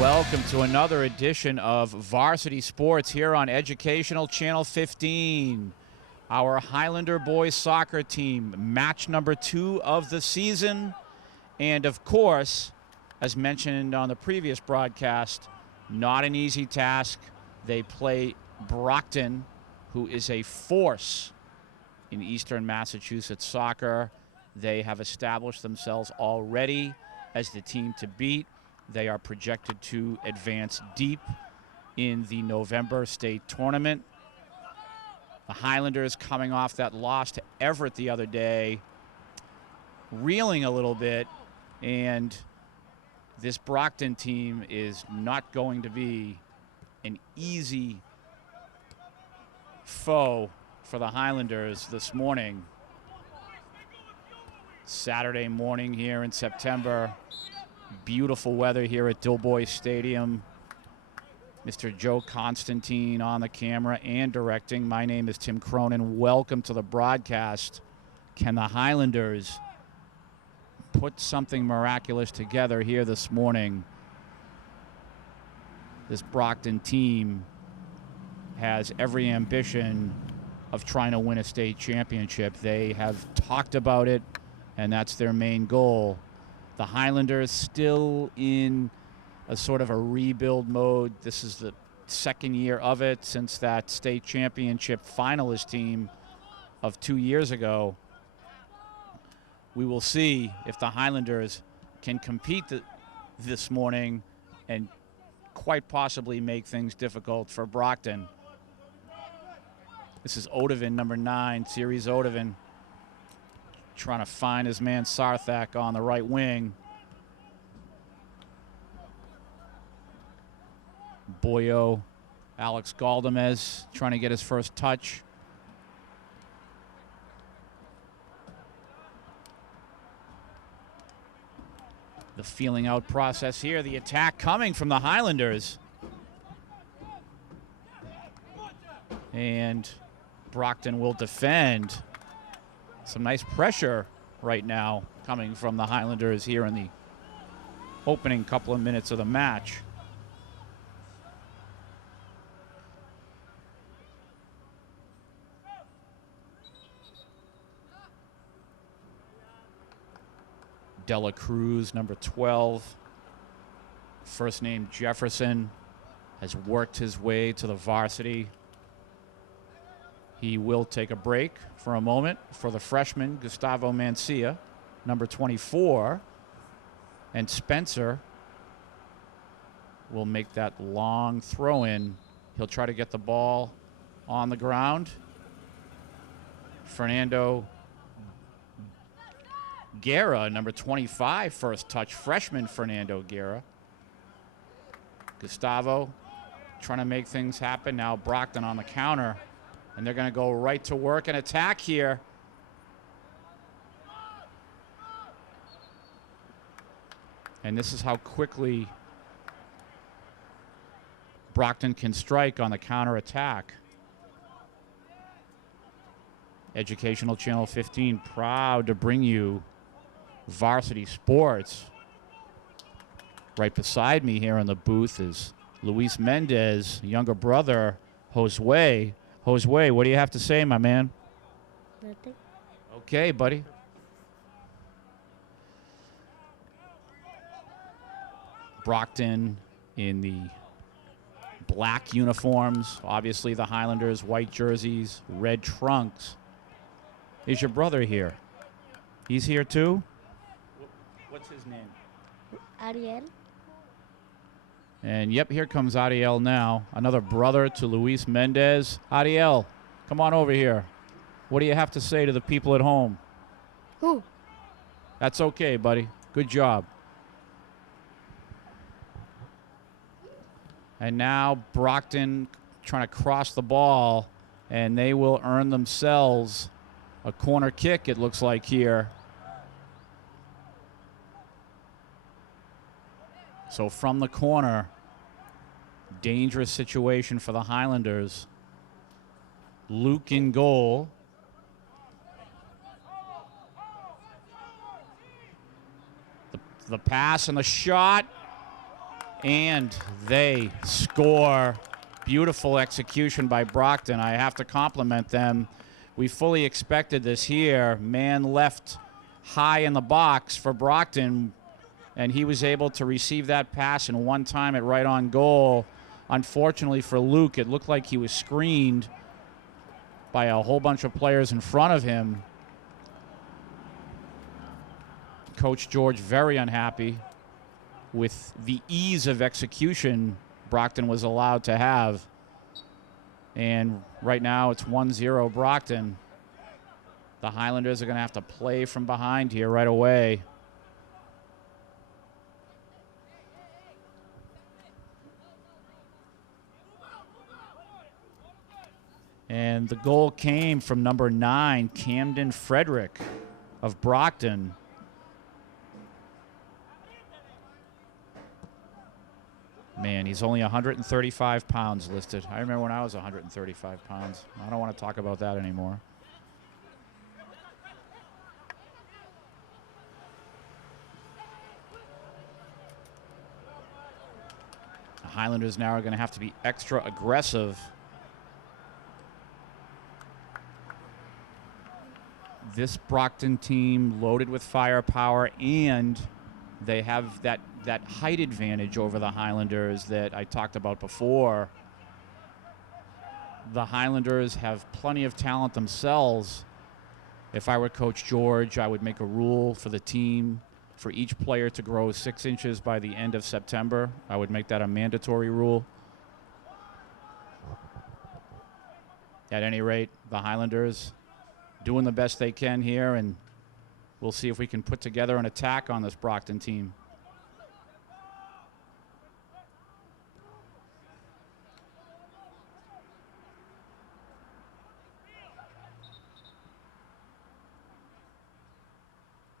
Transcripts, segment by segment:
Welcome to another edition of Varsity Sports here on Educational Channel 15. Our Highlander boys soccer team, match number 2 of the season. And of course, as mentioned on the previous broadcast, not an easy task. They play Brockton, who is a force in Eastern Massachusetts soccer. They have established themselves already as the team to beat. They are projected to advance deep in the November state tournament. The Highlanders, coming off that loss to Everett the other day, reeling a little bit, and this Brockton team is not going to be an easy foe for the Highlanders this morning. Saturday morning here in September. Beautiful weather here at Dilboy Stadium. Mr. Joe Constantine on the camera and directing. My name is Tim Cronin. Welcome to the broadcast. Can the Highlanders put something miraculous together here this morning? This Brockton team has every ambition of trying to win a state championship. They have talked about it, and that's their main goal. The Highlanders still in a sort of a rebuild mode. This is the second year of it since that state championship finalist team of 2 years ago. We will see if the Highlanders can compete this morning and quite possibly make things difficult for Brockton. This is Odovan, number 9, Series Odovan, trying to find his man Sarthak on the right wing. Boyo, Alex Galdamez trying to get his first touch. The feeling out process here. The attack coming from the Highlanders. And Brockton will defend. Some nice pressure right now coming from the Highlanders here in the opening couple of minutes of the match. Dela Cruz, number 12, first name Jefferson, has worked his way to the varsity. He will take a break for a moment for the freshman, Gustavo Mancia, number 24. And Spencer will make that long throw in. He'll try to get the ball on the ground. Fernando Guerra, number 25, first touch, freshman Fernando Guerra. Gustavo trying to make things happen. Now Brockton on the counter. And they're going to go right to work and attack here. And this is how quickly Brockton can strike on the counter attack. Educational Channel 15, proud to bring you Varsity Sports. Right beside me here in the booth is Luis Mendez, younger brother, Josue. Josue, what do you have to say, my man? Nothing. Okay, buddy. Brockton in the black uniforms. Obviously the Highlanders, white jerseys, red trunks. Is your brother here? He's here too? What's his name? Ariel. And yep, here comes Ariel now. Another brother to Luis Mendez. Ariel, come on over here. What do you have to say to the people at home? Who? That's okay, buddy. Good job. And now Brockton trying to cross the ball, and they will earn themselves a corner kick, it looks like here. So from the corner, dangerous situation for the Highlanders. Luke in goal. The pass and the shot. And they score. Beautiful execution by Brockton. I have to compliment them. We fully expected this here. Man left high in the box for Brockton, and he was able to receive that pass and one time it right on goal. Unfortunately for Luke, it looked like he was screened by a whole bunch of players in front of him. Coach George very unhappy with the ease of execution Brockton was allowed to have. And right now it's 1-0 Brockton. The Highlanders are going to have to play from behind here right away. And the goal came from number 9, Camden Frederick of Brockton. Man, he's only 135 pounds listed. I remember when I was 135 pounds. I don't want to talk about that anymore. The Highlanders now are going to have to be extra aggressive. This Brockton team loaded with firepower, and they have that height advantage over the Highlanders that I talked about before. The Highlanders have plenty of talent themselves. If I were Coach George, I would make a rule for the team for each player to grow 6 inches by the end of September. I would make that a mandatory rule. At any rate, the Highlanders doing the best they can here, and we'll see if we can put together an attack on this Brockton team.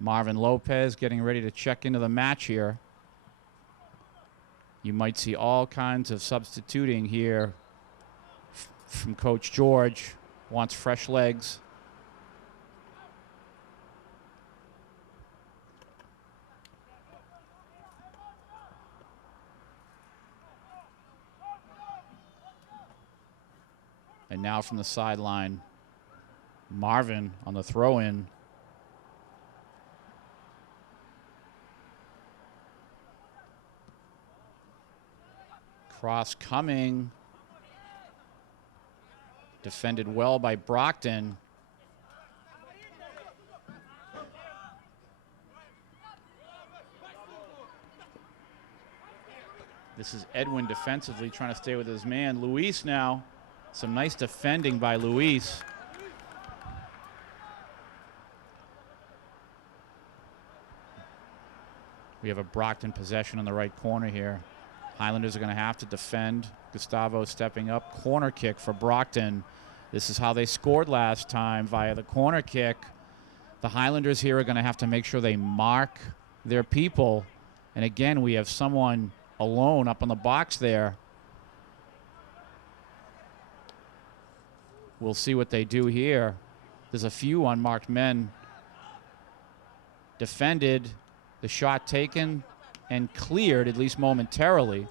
Marvin Lopez getting ready to check into the match here. You might see all kinds of substituting here from Coach George. Wants fresh legs. And now from the sideline, Marvin on the throw-in. Cross coming. Defended well by Brockton. This is Edwin defensively trying to stay with his man. Luis now. Some nice defending by Luis. We have a Brockton possession in the right corner here. Highlanders are going to have to defend. Gustavo stepping up. Corner kick for Brockton. This is how they scored last time, via the corner kick. The Highlanders here are going to have to make sure they mark their people. And again, we have someone alone up on the box there. We'll see what they do here. There's a few unmarked men. Defended, the shot taken and cleared, at least momentarily.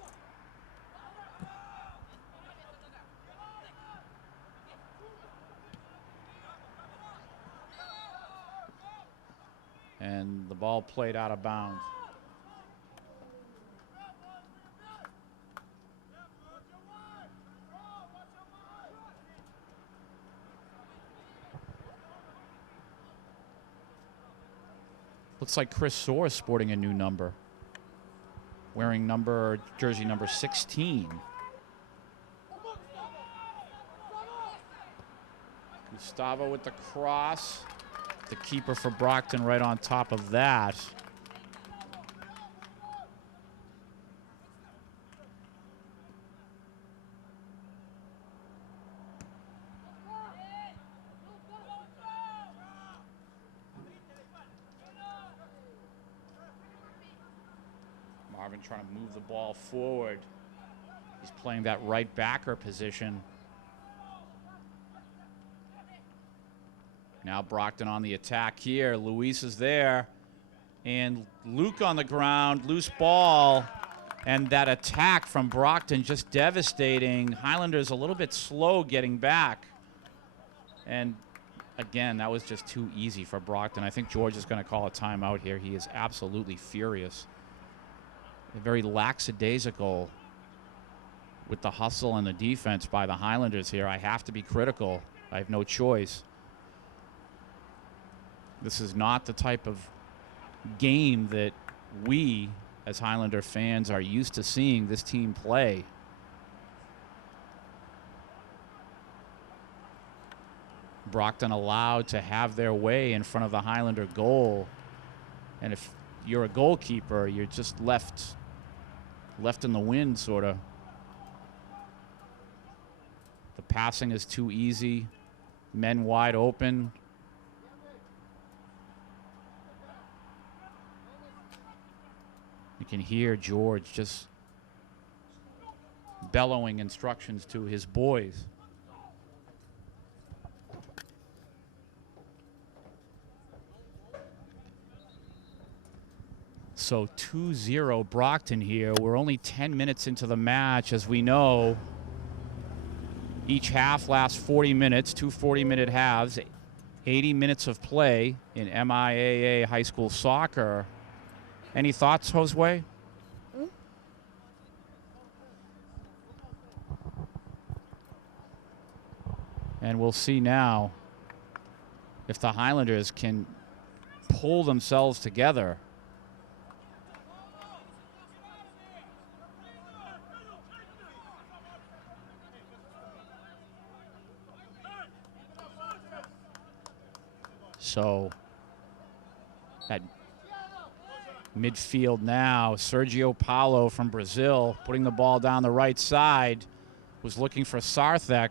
And the ball played out of bounds. Looks like Chris Soar is sporting a new number. Wearing jersey number 16. Gustavo with the cross. The keeper for Brockton right on top of that. Marvin trying to move the ball forward. He's playing that right backer position. Now Brockton on the attack here. Luis is there. And Luke on the ground. Loose ball. And that attack from Brockton just devastating. Highlanders a little bit slow getting back. And again, that was just too easy for Brockton. I think George is going to call a timeout here. He is absolutely furious. Very lackadaisical with the hustle and the defense by the Highlanders here. I have to be critical. I have no choice. This is not the type of game that we as Highlander fans are used to seeing this team play. Brockton allowed to have their way in front of the Highlander goal. And if you're a goalkeeper, you're just left in the wind, sort of. The passing is too easy. Men wide open. You can hear George just bellowing instructions to his boys. So 2-0 Brockton here. We're only 10 minutes into the match. As we know, each half lasts 40 minutes, two 40-minute halves, 80 minutes of play in MIAA high school soccer. Any thoughts, Josue? And we'll see now if the Highlanders can pull themselves together. So at midfield now, Sergio Paulo from Brazil putting the ball down the right side, was looking for Sarthek.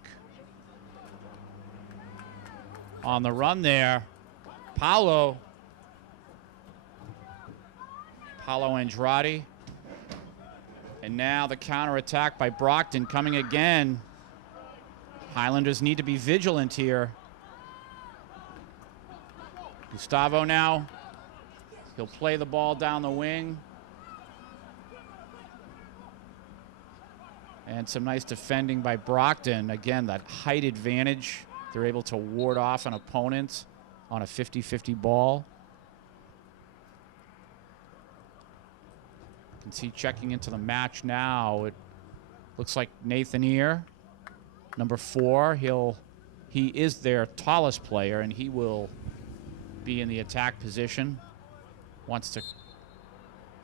On the run there, Paulo Andrade. And now the counterattack by Brockton coming again. Highlanders need to be vigilant here. Gustavo now. He'll play the ball down the wing. And some nice defending by Brockton. Again, that height advantage. They're able to ward off an opponent on a 50-50 ball. You can see checking into the match now. It looks like Nathan Ear, number 4. He is their tallest player, and he will be in the attack position. Wants to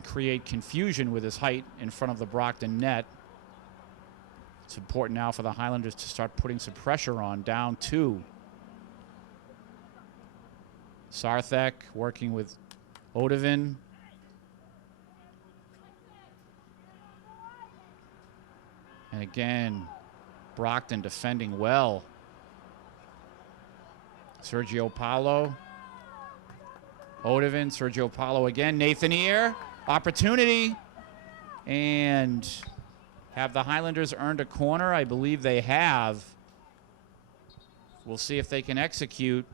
create confusion with his height in front of the Brockton net. It's important now for the Highlanders to start putting some pressure on, down 2. Sarthek working with Odovin. And again, Brockton defending well. Sergio Paulo. Odovin, Sergio Paulo again. Nathan Ear, opportunity. And have the Highlanders earned a corner? I believe they have. We'll see if they can execute.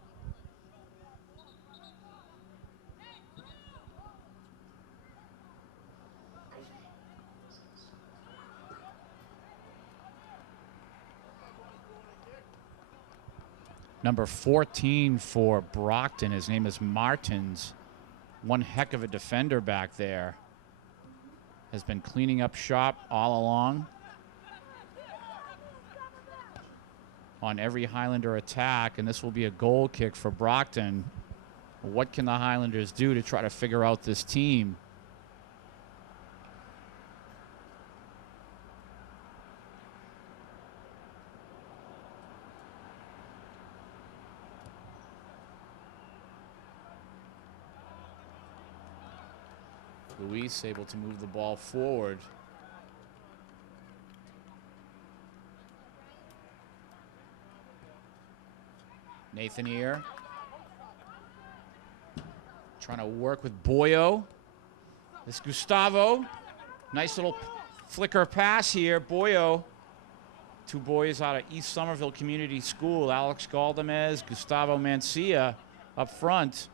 Number 14 for Brockton. His name is Martins. One heck of a defender back there. Has been cleaning up shop all along. On every Highlander attack, and this will be a goal kick for Brockton. What can the Highlanders do to try to figure out this team? Luis able to move the ball forward. Nathan Ear trying to work with Boyo. This Gustavo. Nice little flicker pass here. Boyo. 2 boys out of East Somerville Community School. Alex Galdamez, Gustavo Mancia up front.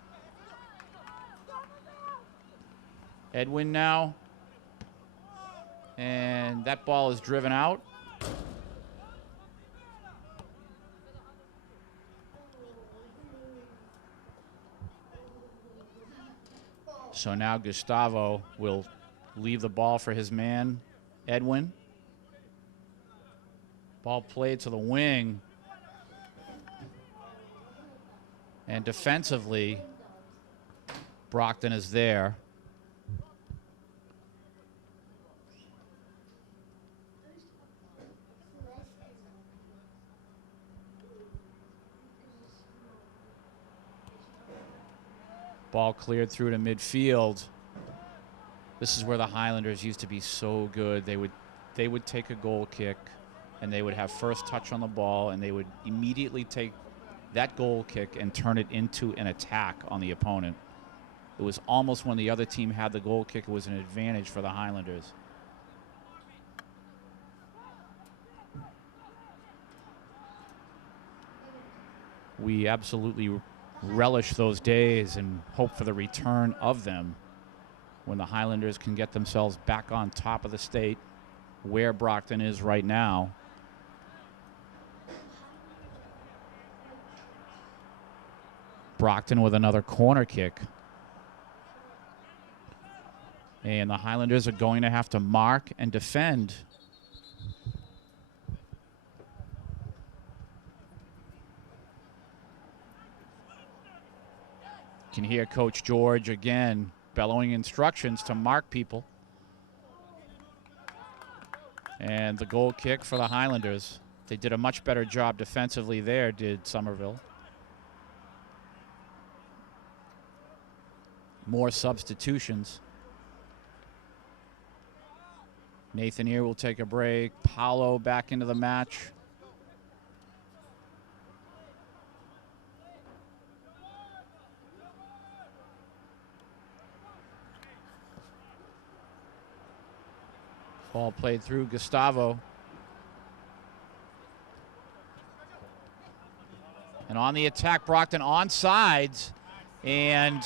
Edwin now. And that ball is driven out. So now Gustavo will leave the ball for his man, Edwin. Ball played to the wing. And defensively, Brockton is there. Ball cleared through to midfield. This is where the Highlanders used to be so good. They would take a goal kick, and they would have first touch on the ball, and they would immediately take that goal kick and turn it into an attack on the opponent. It was almost when the other team had the goal kick, it was an advantage for the Highlanders. We absolutely relish those days and hope for the return of them when the Highlanders can get themselves back on top of the state where Brockton is right now. Brockton with another corner kick. And the Highlanders are going to have to mark and defend. You can hear Coach George again bellowing instructions to mark people. And the goal kick for the Highlanders. They did a much better job defensively there, did Somerville. More substitutions. Nathan here will take a break. Paolo back into the match. Ball played through Gustavo. And on the attack, Brockton on sides. And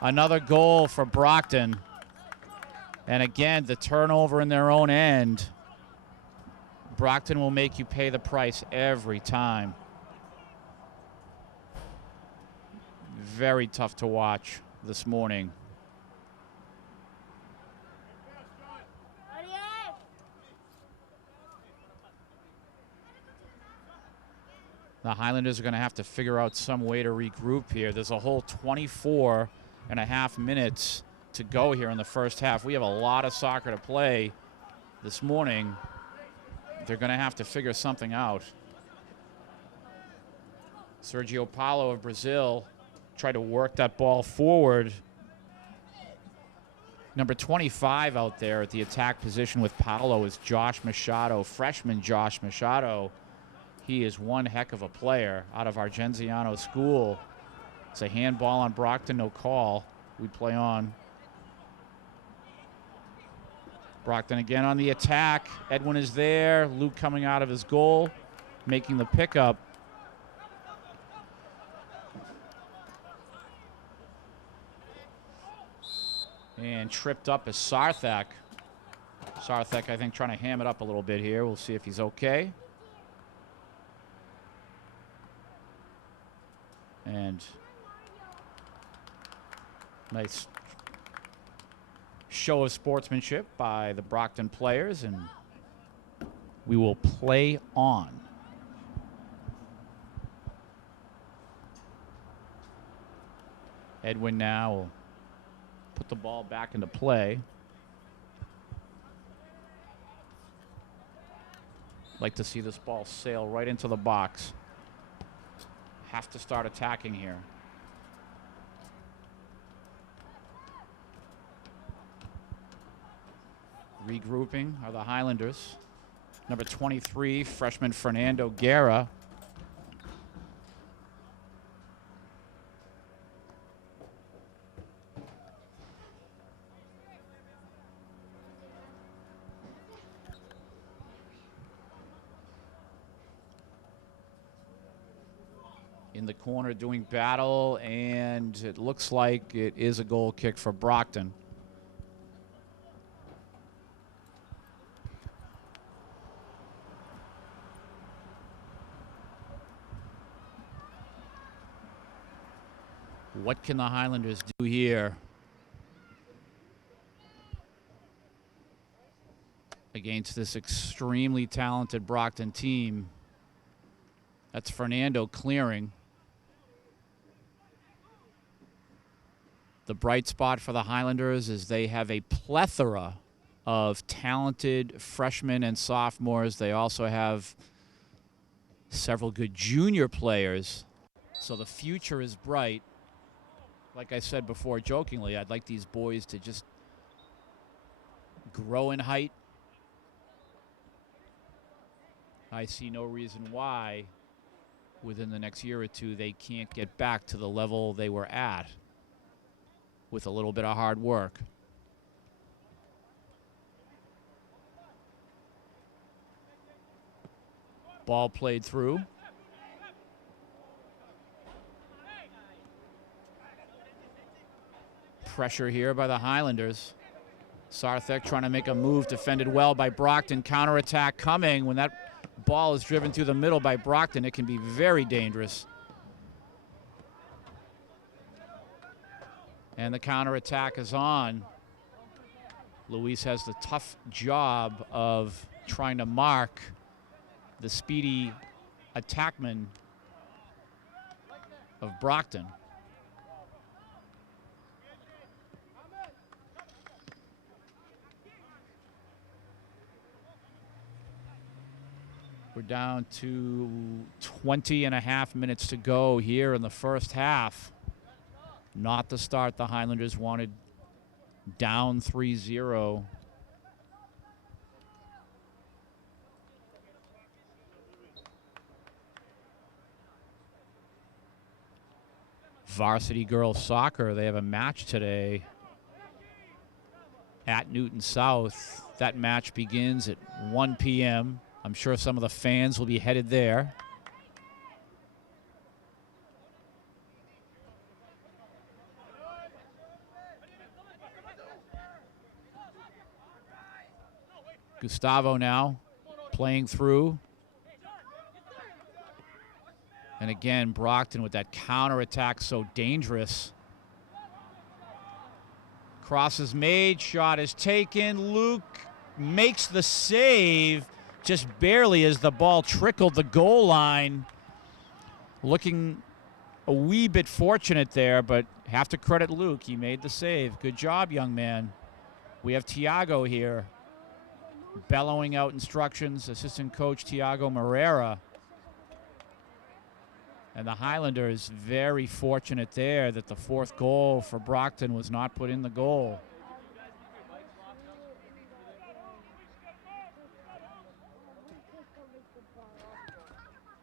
another goal for Brockton. And again, the turnover in their own end. Brockton will make you pay the price every time. Very tough to watch this morning. The Highlanders are going to have to figure out some way to regroup here. There's a whole 24 and a half minutes to go here in the first half. We have a lot of soccer to play this morning. They're going to have to figure something out. Sergio Paulo of Brazil tried to work that ball forward. Number 25 out there at the attack position with Paulo is Josh Machado, freshman Josh Machado. He is one heck of a player out of Argenziano School. It's a handball on Brockton, no call. We play on. Brockton again on the attack. Edwin is there. Luke coming out of his goal, making the pickup. And tripped up is Sarthak. Sarthak, I think, trying to ham it up a little bit here. We'll see if he's okay. And nice show of sportsmanship by the Brockton players, and we will play on. Edwin now will put the ball back into play. Like to see this ball sail right into the box. Have to start attacking here. Regrouping are the Highlanders. Number 23, freshman Fernando Guerra. In the corner doing battle, and it looks like it is a goal kick for Brockton. What can the Highlanders do here against this extremely talented Brockton team? That's Fernando clearing. The bright spot for the Highlanders is they have a plethora of talented freshmen and sophomores. They also have several good junior players. So the future is bright. Like I said before, jokingly, I'd like these boys to just grow in height. I see no reason why within the next year or two they can't get back to the level they were at with a little bit of hard work. Ball played through. Pressure here by the Highlanders. Sarthek trying to make a move, defended well by Brockton. Counterattack coming. When that ball is driven through the middle by Brockton, it can be very dangerous. And the counterattack is on. Luis has the tough job of trying to mark the speedy attackman of Brockton. We're down to 20.5 minutes to go here in the first half. Not the start the Highlanders wanted, down 3-0. Varsity girls soccer, they have a match today at Newton South. That match begins at 1 p.m. I'm sure some of the fans will be headed there. Gustavo now playing through. And again, Brockton with that counterattack so dangerous. Cross is made, shot is taken. Luke makes the save just barely as the ball trickled the goal line. Looking a wee bit fortunate there, but have to credit Luke. He made the save. Good job, young man. We have Tiago here bellowing out instructions, assistant coach Tiago Moreira. And the Highlanders very fortunate there that the fourth goal for Brockton was not put in the goal.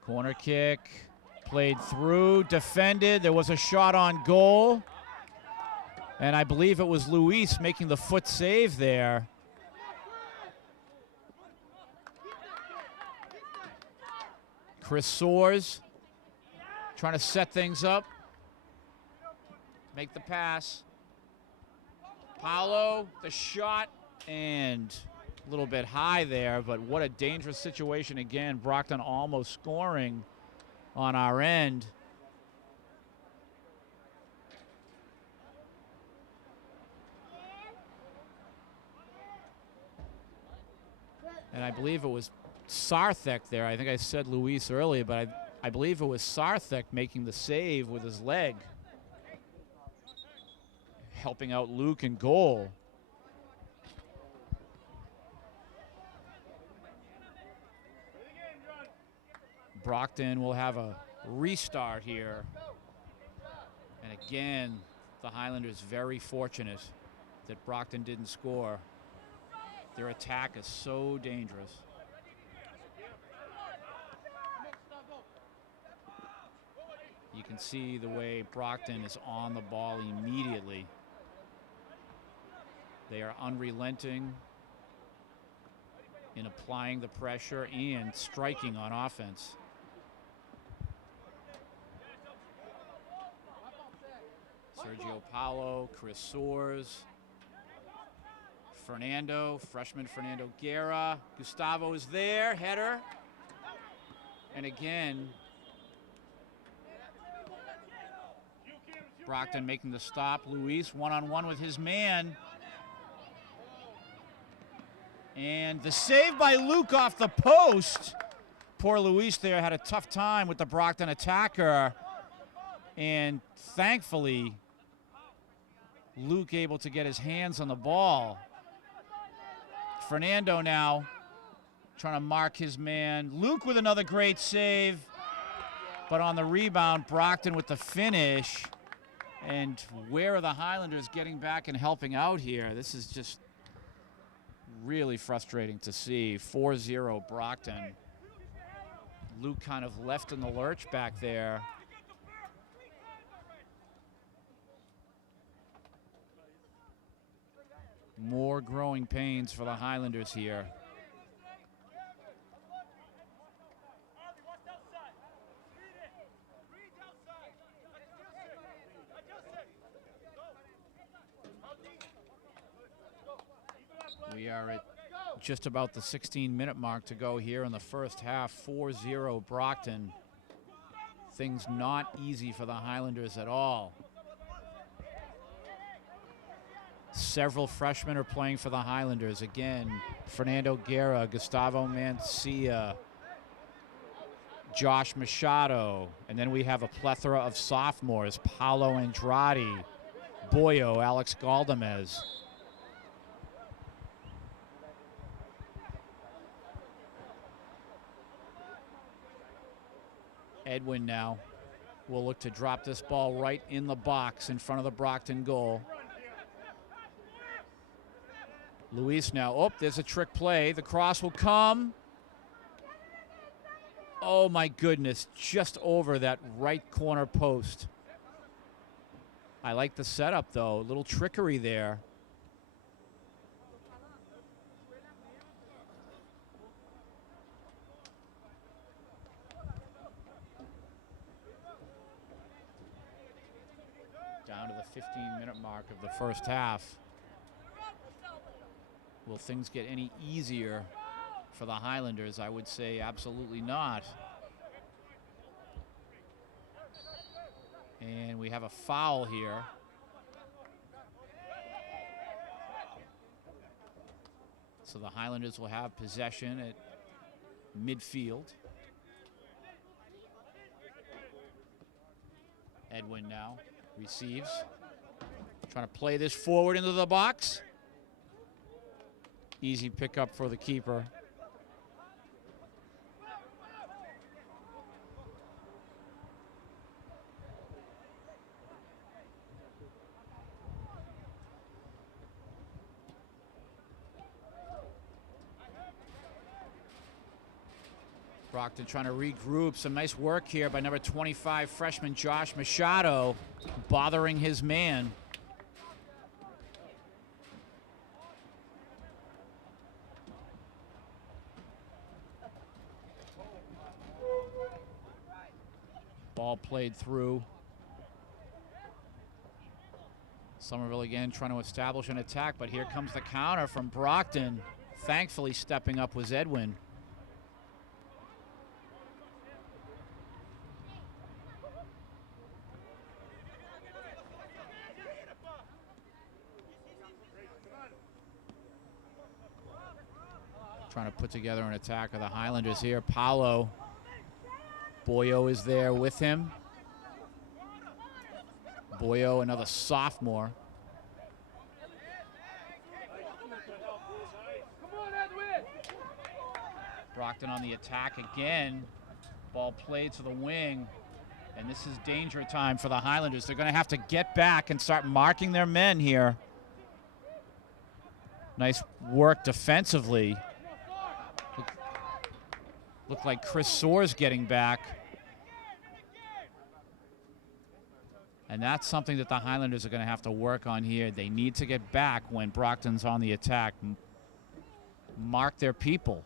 Corner kick, played through, defended. There was a shot on goal. And I believe it was Luis making the foot save there. Chris Soares trying to set things up. Make the pass. Paolo, the shot, and a little bit high there, but what a dangerous situation again. Brockton almost scoring on our end. And I believe it was Sarthek there. I think I said Luis earlier, but I believe it was Sarthek making the save with his leg, helping out Luke in goal. Brockton will have a restart here. And again, the Highlanders very fortunate that Brockton didn't score. Their attack is so dangerous. You can see the way Brockton is on the ball immediately. They are unrelenting in applying the pressure and striking on offense. Sergio Paulo, Chris Soares, Fernando, freshman Fernando Guerra. Gustavo is there, header. And again, Brockton making the stop. Luis one-on-one with his man. And the save by Luke off the post. Poor Luis there had a tough time with the Brockton attacker. And thankfully, Luke able to get his hands on the ball. Fernando now trying to mark his man. Luke with another great save. But on the rebound, Brockton with the finish. And where are the Highlanders getting back and helping out here? This is just really frustrating to see. 4-0 Brockton. Luke kind of left in the lurch back there. More growing pains for the Highlanders here. We are at just about the 16-minute mark to go here in the first half. 4-0 Brockton. Things not easy for the Highlanders at all. Several freshmen are playing for the Highlanders. Again, Fernando Guerra, Gustavo Mancia, Josh Machado. And then we have a plethora of sophomores. Paulo Andrade, Boyo, Alex Galdamez. Edwin now will look to drop this ball right in the box in front of the Brockton goal. Luis now, oh, there's a trick play. The cross will come. Oh my goodness, just over that right corner post. I like the setup though, a little trickery there. Down to the 15-minute mark of the first half. Will things get any easier for the Highlanders? I would say absolutely not. And we have a foul here. So the Highlanders will have possession at midfield. Edwin now receives. Trying to play this forward into the box. Easy pickup for the keeper. Brockton trying to regroup. Some nice work here by number 25 freshman Josh Machado, bothering his man. Ball played through. Somerville again trying to establish an attack, but here comes the counter from Brockton. Thankfully stepping up was Edwin. Trying to put together an attack of the Highlanders here. Paulo. Boyo is there with him. Boyo, another sophomore. Brockton on the attack again. Ball played to the wing. And this is danger time for the Highlanders. They're going to have to get back and start marking their men here. Nice work defensively. Looked like Chris Soares getting back. And that's something that the Highlanders are going to have to work on here. They need to get back when Brockton's on the attack. Mark their people.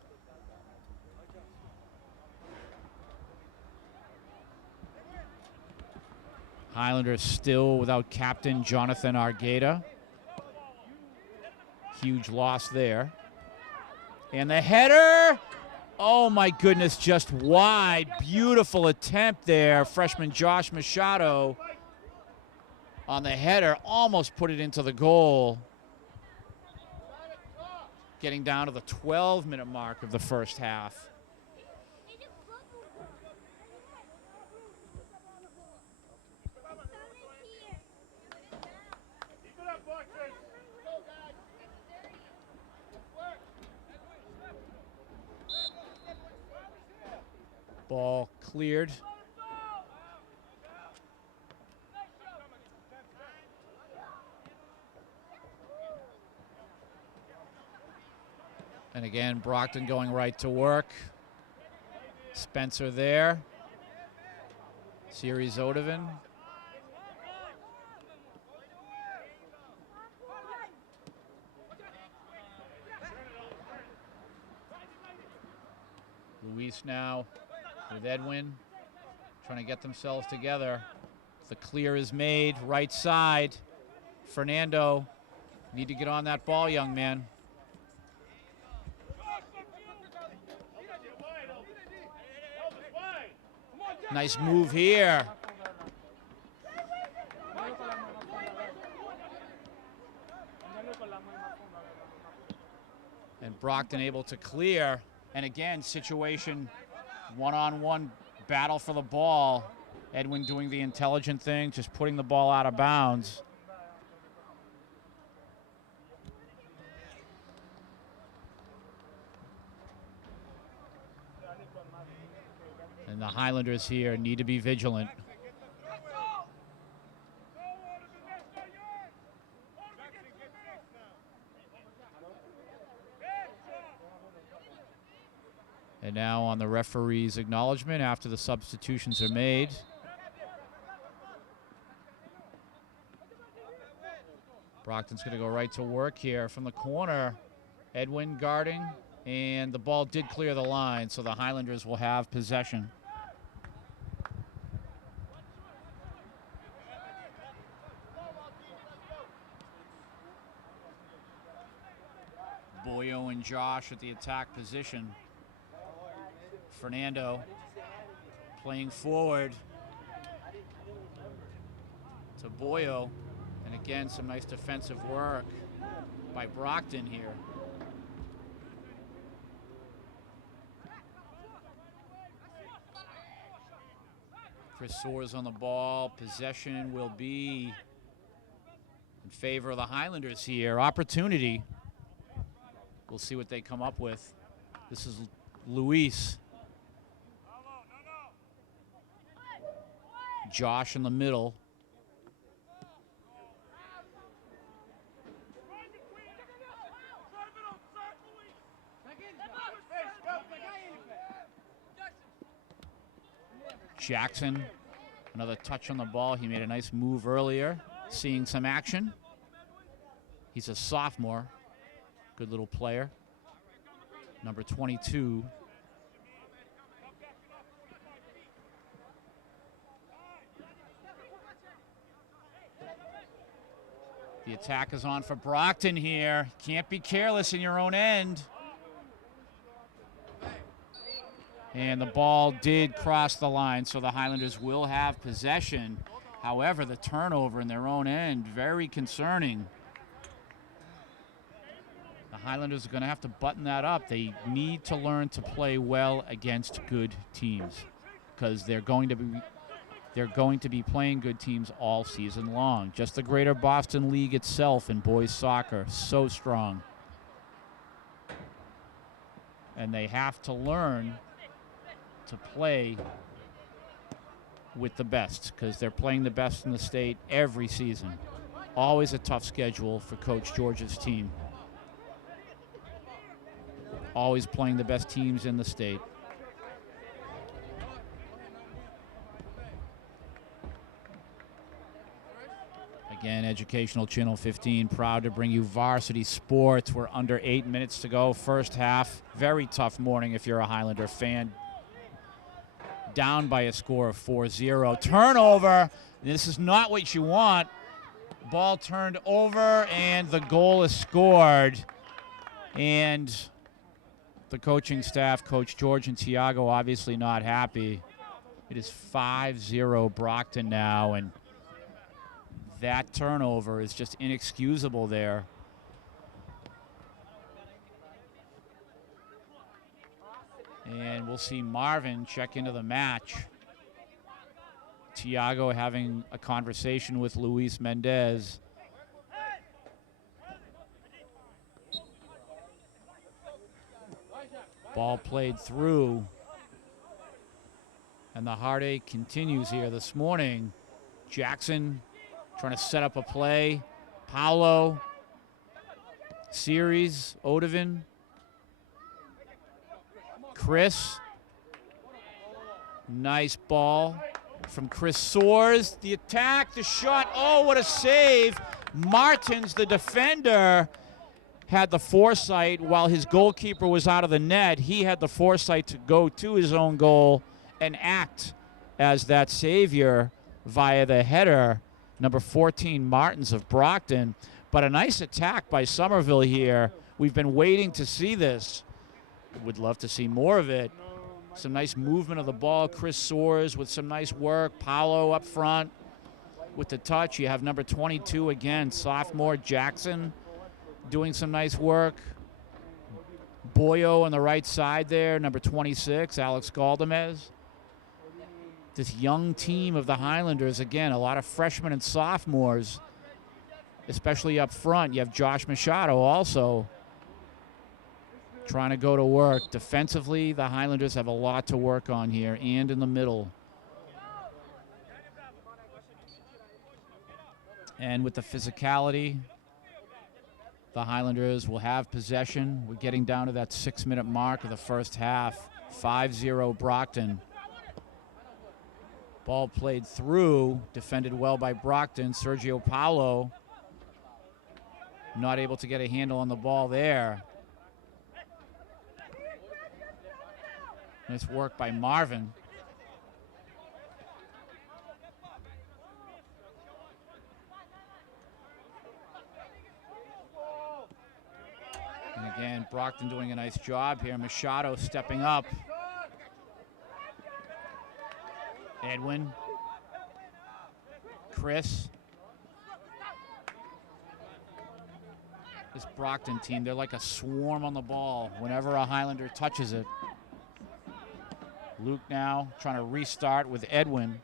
Highlanders still without captain Jonathan Argueta. Huge loss there. And the header. Oh my goodness, just wide. Beautiful attempt there. Freshman Josh Machado. on the header, almost put it into the goal. Getting down to the 12-minute mark of the first half. Ball cleared. And again, Brockton going right to work. Spencer there. Siri Zodovan. Luis now with Edwin, trying to get themselves together. The clear is made, right side. Fernando, need to get on that ball, young man. Nice move here. And Brockton able to clear. And again, situation one-on-one battle for the ball. Edwin doing the intelligent thing, just putting the ball out of bounds. And the Highlanders here need to be vigilant. And now on the referee's acknowledgement after the substitutions are made. Brockton's going to go right to work here from the corner. Edwin guarding, and the ball did clear the line, so the Highlanders will have possession. Boyo and Josh at the attack position. Fernando playing forward to Boyo. And again, some nice defensive work by Brockton here. Chris Soares on the ball. Possession will be in favor of the Highlanders here. Opportunity. We'll see what they come up with. This is Luis. Josh in the middle. Jackson, another touch on the ball. He made a nice move earlier, seeing some action. He's a sophomore. Good little player. Number 22. The attack is on for Brockton here. Can't be careless in your own end. And the ball did cross the line, so the Highlanders will have possession. However, the turnover in their own end, very concerning. The Highlanders are going to have to button that up. They need to learn to play well against good teams, because they're going to be playing good teams all season long. Just the Greater Boston League itself in boys soccer, so strong. And they have to learn to play with the best, because they're playing the best in the state every season. Always a tough schedule for Coach George's team. Always playing the best teams in the state. Again, Educational Channel 15, proud to bring you Varsity Sports. We're under 8 minutes to go, first half. Very tough morning if you're a Highlander fan. Down by a score of 4-0. Turnover. This is not what you want. Ball turned over, and the goal is scored. And the coaching staff, Coach George and Tiago, obviously not happy. It is 5-0 Brockton now, and That turnover is just inexcusable there. And we'll see Marvin check into the match. Tiago having a conversation with Luis Mendez. Ball played through. And the heartache continues here this morning. Jackson trying to set up a play. Paolo. Series. Odovan. Chris. Nice ball from Chris Soares. The attack, the shot. Oh, what a save. Martins, the defender, had the foresight while his goalkeeper was out of the net. He had the foresight to go to his own goal and act as that savior via the header. Number 14, Martins of Brockton. But a nice attack by Somerville here. We've been waiting to see this. Would love to see more of it. Some nice movement of the ball. Chris Soares with some nice work. Paolo up front with the touch. You have number 22 again, sophomore Jackson, doing some nice work. Boyo on the right side there, number 26, Alex Galdamez. This young team of the Highlanders, again, a lot of freshmen and sophomores, especially up front. You have Josh Machado also trying to go to work. Defensively, the Highlanders have a lot to work on here, and in the middle. And with the physicality, the Highlanders will have possession. We're getting down to that 6-minute mark of the first half. 5-0 Brockton. Ball played through, defended well by Brockton. Sergio Paulo not able to get a handle on the ball there. Nice work by Marvin. And again, Brockton doing a nice job here. Machado stepping up. Edwin. Chris. This Brockton team, they're like a swarm on the ball whenever a Highlander touches it. Luke now trying to restart with Edwin.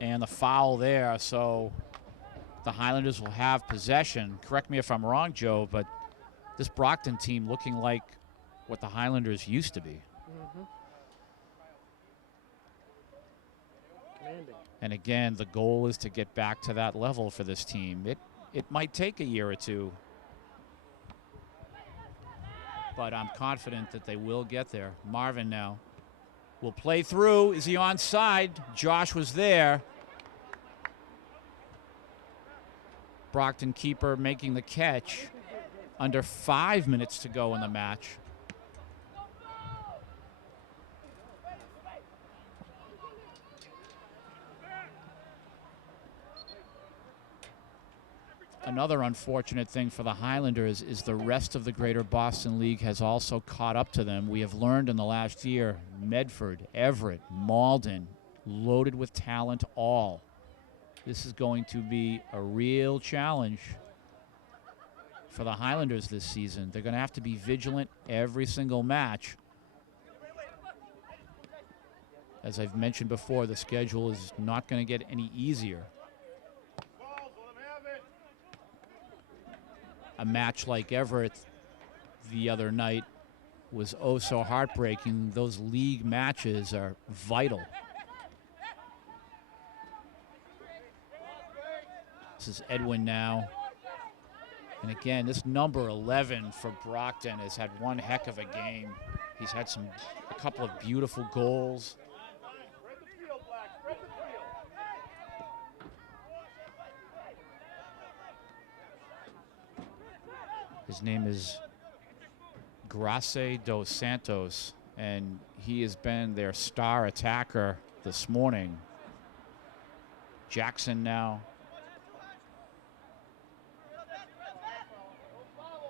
And the foul there, so the Highlanders will have possession. Correct me if I'm wrong, Joe, but this Brockton team looking like what the Highlanders used to be. And again, the goal is to get back to that level for this team. It might take a year or two, but I'm confident that they will get there. Marvin now will play through. Is he onside? Josh was there. Brockton keeper making the catch. Under 5 minutes to go in the match. Another unfortunate thing for the Highlanders is the rest of the Greater Boston League has also caught up to them. We have learned in the last year, Medford, Everett, Malden, loaded with talent all. This is going to be a real challenge for the Highlanders this season. They're going to have to be vigilant every single match. As I've mentioned before, the schedule is not going to get any easier. A match like Everett the other night was oh so heartbreaking. Those league matches are vital. This is Edwin now. And again, this number 11 for Brockton has had one heck of a game. He's had a couple of beautiful goals. His name is Grace dos Santos, and he has been their star attacker this morning. Jackson now.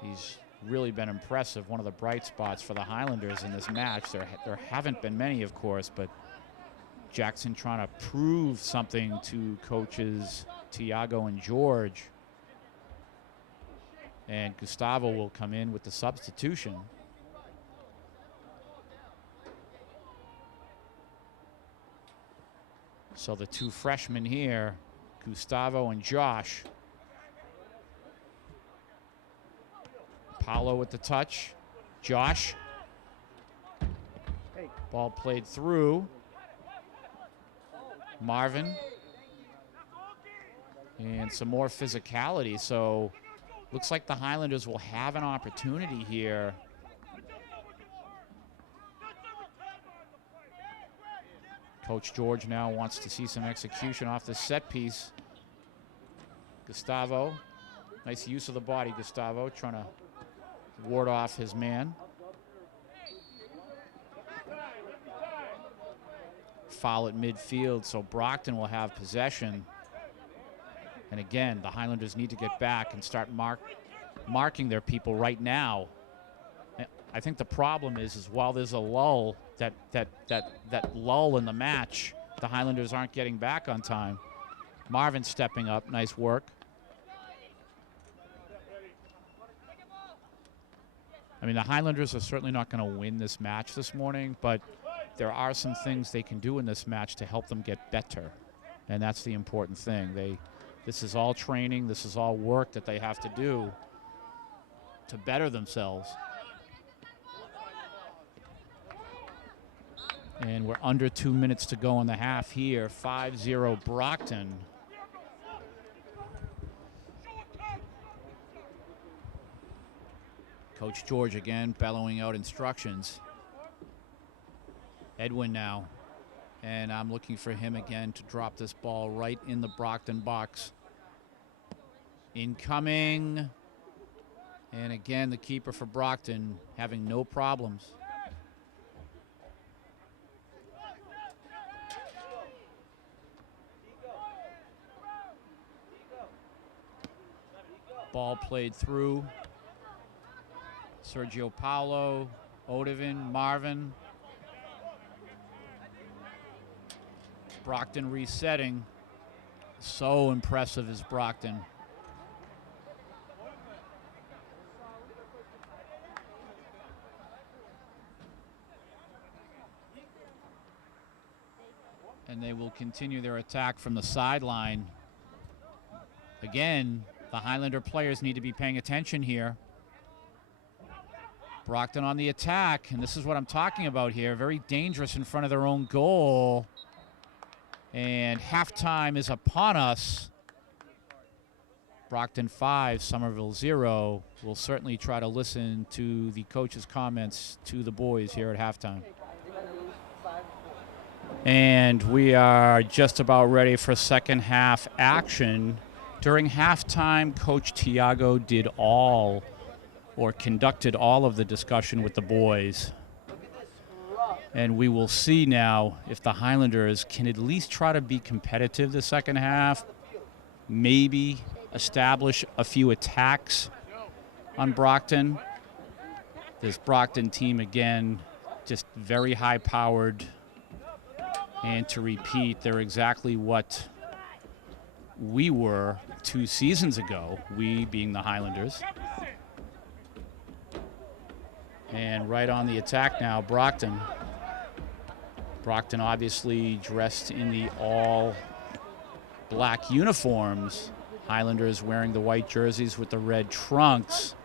He's really been impressive. One of the bright spots for the Highlanders in this match. There haven't been many, of course, but Jackson trying to prove something to coaches Tiago and George. And Gustavo will come in with the substitution. So the two freshmen here, Gustavo and Josh. Paulo with the touch. Josh. Ball played through. Marvin. And some more physicality. So looks like the Highlanders will have an opportunity here. Coach George now wants to see some execution off the set piece. Gustavo, nice use of the body, Gustavo, trying to ward off his man. Foul at midfield, so Brockton will have possession. And again, the Highlanders need to get back and start marking their people right now. I think the problem is while there's a lull, that lull in the match, the Highlanders aren't getting back on time. Marvin stepping up, nice work. I mean, the Highlanders are certainly not going to win this match this morning, but there are some things they can do in this match to help them get better. And that's the important thing. This is all training, this is all work that they have to do to better themselves. And we're under 2 minutes to go in the half here. 5-0 Brockton. Coach George again bellowing out instructions. Edwin now. And I'm looking for him again to drop this ball right in the Brockton box. Incoming. And again, the keeper for Brockton having no problems. Ball played through. Sergio Paulo, Odovin, Marvin. Brockton resetting. So impressive is Brockton. And they will continue their attack from the sideline. Again, the Highlander players need to be paying attention here. Brockton on the attack, and this is what I'm talking about here. Very dangerous in front of their own goal. And halftime is upon us. Brockton 5, Somerville 0. We'll certainly try to listen to the coach's comments to the boys here at halftime. And we are just about ready for second half action. During halftime, Coach Tiago conducted all of the discussion with the boys. And we will see now if the Highlanders can at least try to be competitive the second half, maybe establish a few attacks on Brockton. This Brockton team, again, just very high-powered. And to repeat, they're exactly what we were 2 seasons ago, we being the Highlanders. And right on the attack now, Brockton. Brockton obviously dressed in the all-black uniforms. Highlanders wearing the white jerseys with the red trunks.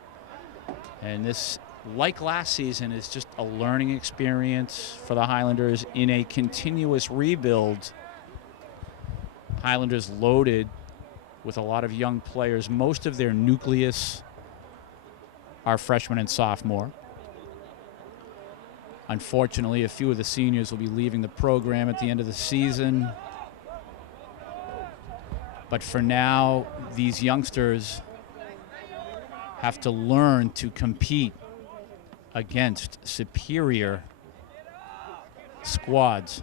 And this, like last season, is just a learning experience for the Highlanders in a continuous rebuild. Highlanders loaded with a lot of young players. Most of their nucleus are freshmen and sophomore. Unfortunately, a few of the seniors will be leaving the program at the end of the season. But for now, these youngsters have to learn to compete against superior squads.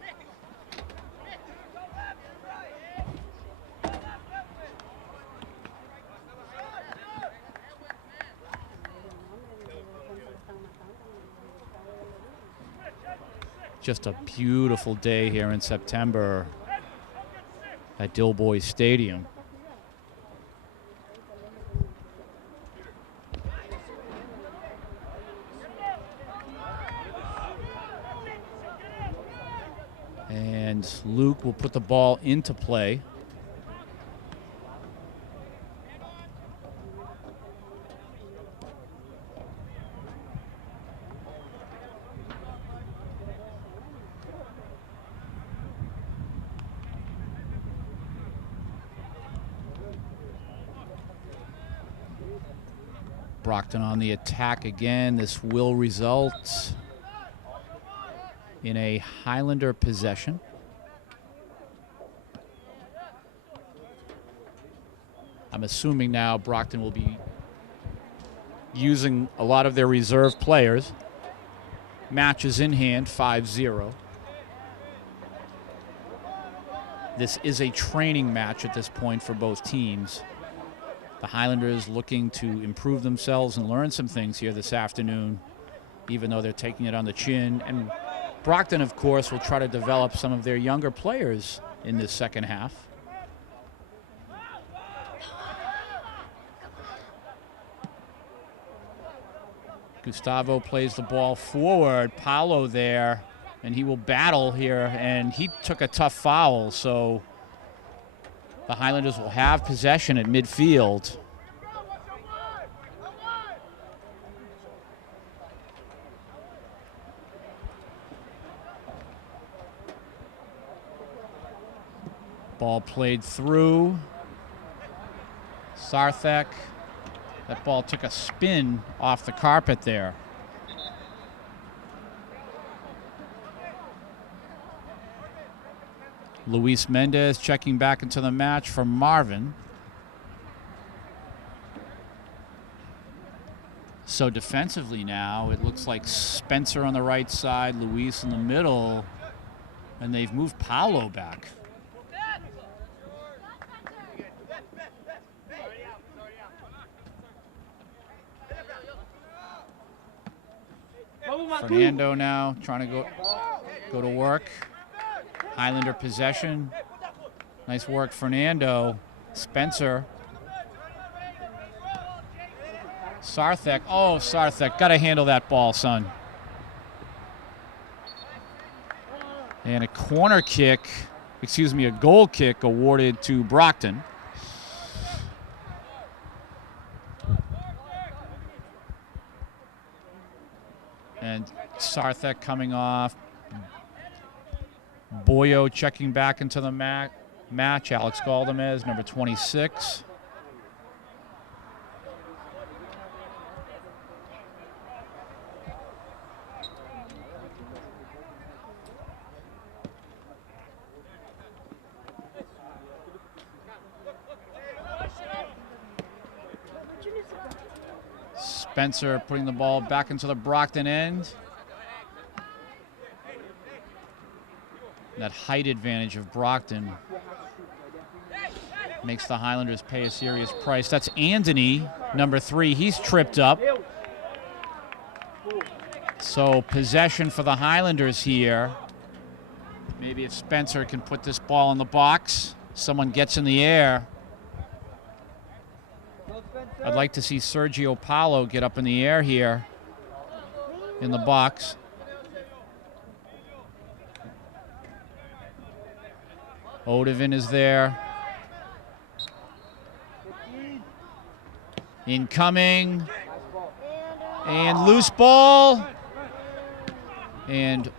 Just a beautiful day here in September at Dilboy Stadium. And Luke will put the ball into play. Brockton on the attack again. This will result in a Highlander possession. I'm assuming now Brockton will be using a lot of their reserve players. Match is in hand, 5-0. This is a training match at this point for both teams. The Highlanders looking to improve themselves and learn some things here this afternoon, even though they're taking it on the chin. And Brockton, of course, will try to develop some of their younger players in this second half. Gustavo plays the ball forward. Paolo there, and he will battle here, and he took a tough foul, so the Highlanders will have possession at midfield. Ball played through. Sarthek. That ball took a spin off the carpet there. Luis Mendez checking back into the match for Marvin. So defensively now, it looks like Spencer on the right side, Luis in the middle, and they've moved Paolo back. Fernando now trying to go to work. Highlander possession. Nice work, Fernando. Spencer. Sarthek. Oh, Sarthek. Got to handle that ball, son. And a corner kick, a goal kick awarded to Brockton. And Sarthek coming off. Boyo checking back into the match. Alex Galdamez, number 26. Spencer putting the ball back into the Brockton end. That height advantage of Brockton makes the Highlanders pay a serious price. That's Anthony, number 3. He's tripped up. So possession for the Highlanders here. Maybe if Spencer can put this ball in the box, someone gets in the air. I'd like to see Sergio Paolo get up in the air here in the box. Odevan is there. Incoming. And loose ball. And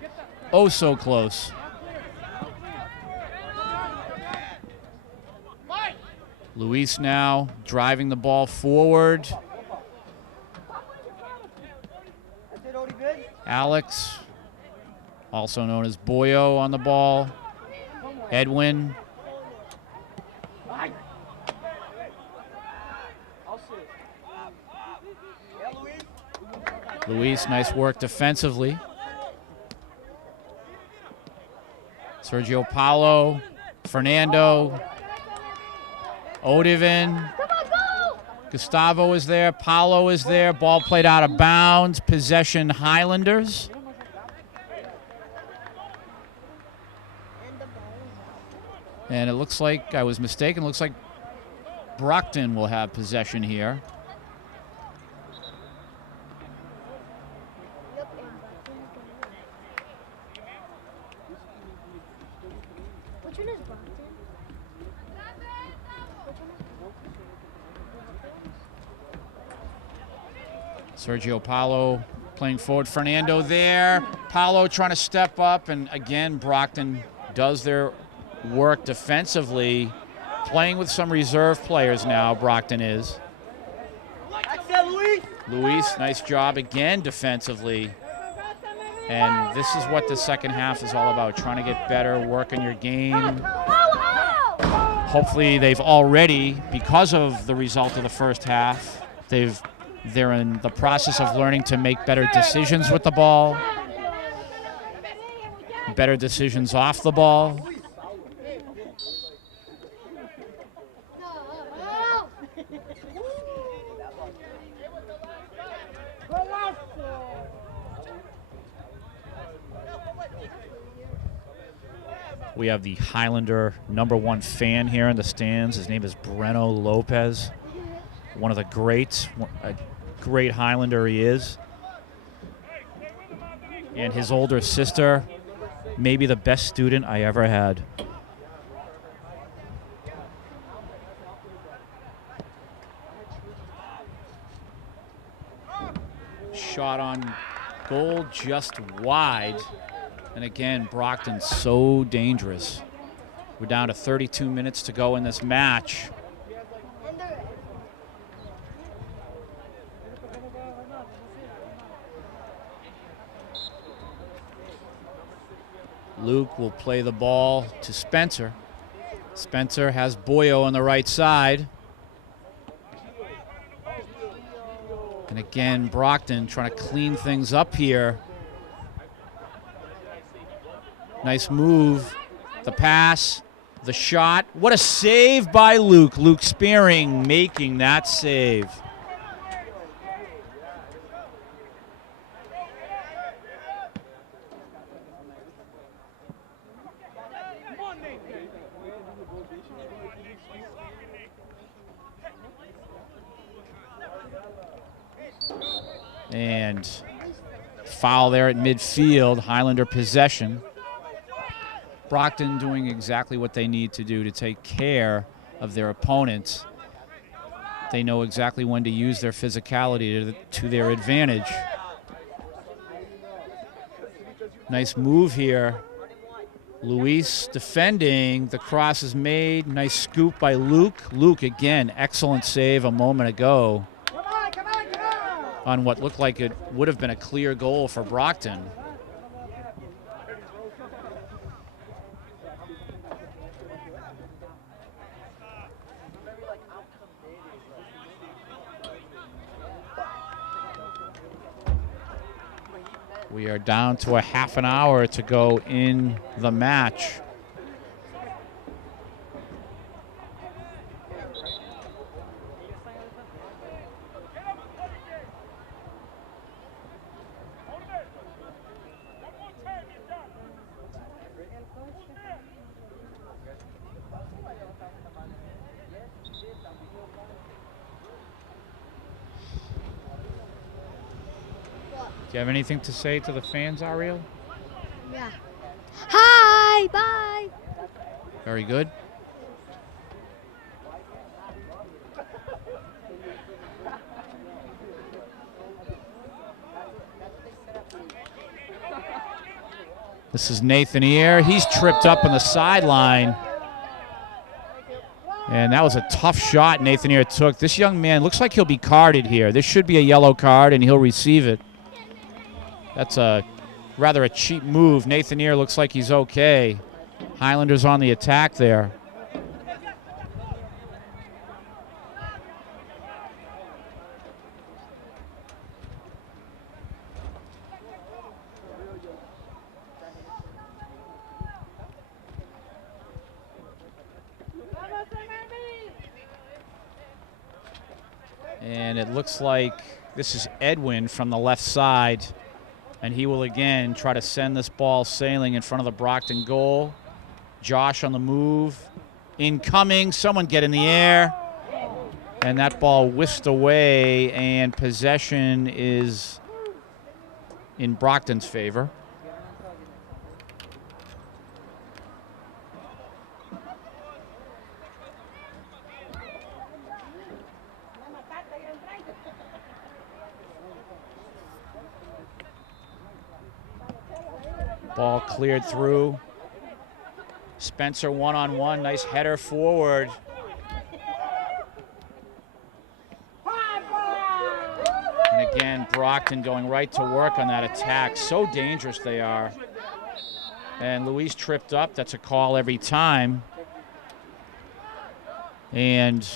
oh so close. Luis now driving the ball forward. Alex, also known as Boyo, on the ball. Edwin. Luis, nice work defensively. Sergio Paolo, Fernando, Odevan. Gustavo is there, Paolo is there. Ball played out of bounds. Possession Highlanders. And it looks like I was mistaken. It looks like Brockton will have possession here. Which one is Brockton? Sergio Paulo playing forward. Fernando there. Paulo trying to step up, and again, Brockton does their work defensively, playing with some reserve players now. Brockton is. Luis, nice job again defensively. And this is what the second half is all about, trying to get better, work on your game. Hopefully they've already, because of the result of the first half, they're in the process of learning to make better decisions with the ball, better decisions off the ball. We have the Highlander #1 fan here in the stands. His name is Breno Lopez. One of the greats, a great Highlander he is. And his older sister, maybe the best student I ever had. Shot on goal, just wide. And again, Brockton's so dangerous. We're down to 32 minutes to go in this match. Luke will play the ball to Spencer. Spencer has Boyo on the right side. And again, Brockton trying to clean things up here. Nice move, the pass, the shot. What a save by Luke. Luke Spearing making that save. And foul there at midfield, Highlander possession. Brockton doing exactly what they need to do to take care of their opponents. They know exactly when to use their physicality to their advantage. Nice move here. Luis defending. The cross is made. Nice scoop by Luke. Luke again, excellent save a moment ago on what looked like it would have been a clear goal for Brockton. We are down to a half an hour to go in the match. Do you have anything to say to the fans, Ariel? Yeah. Hi, bye. Very good. This is Nathan Ear. He's tripped up on the sideline. And that was a tough shot Nathan Ear took. This young man looks like he'll be carded here. This should be a yellow card, and he'll receive it. That's rather a cheap move. Nathan Ear looks like he's okay. Highlanders on the attack there. And it looks like this is Edwin from the left side. And he will again try to send this ball sailing in front of the Brockton goal. Josh on the move. Incoming, someone get in the air. And that ball whisked away, and possession is in Brockton's favor. Ball cleared through. Spencer one-on-one, nice header forward. And again, Brockton going right to work on that attack. So dangerous they are. And Luis tripped up. That's a call every time. And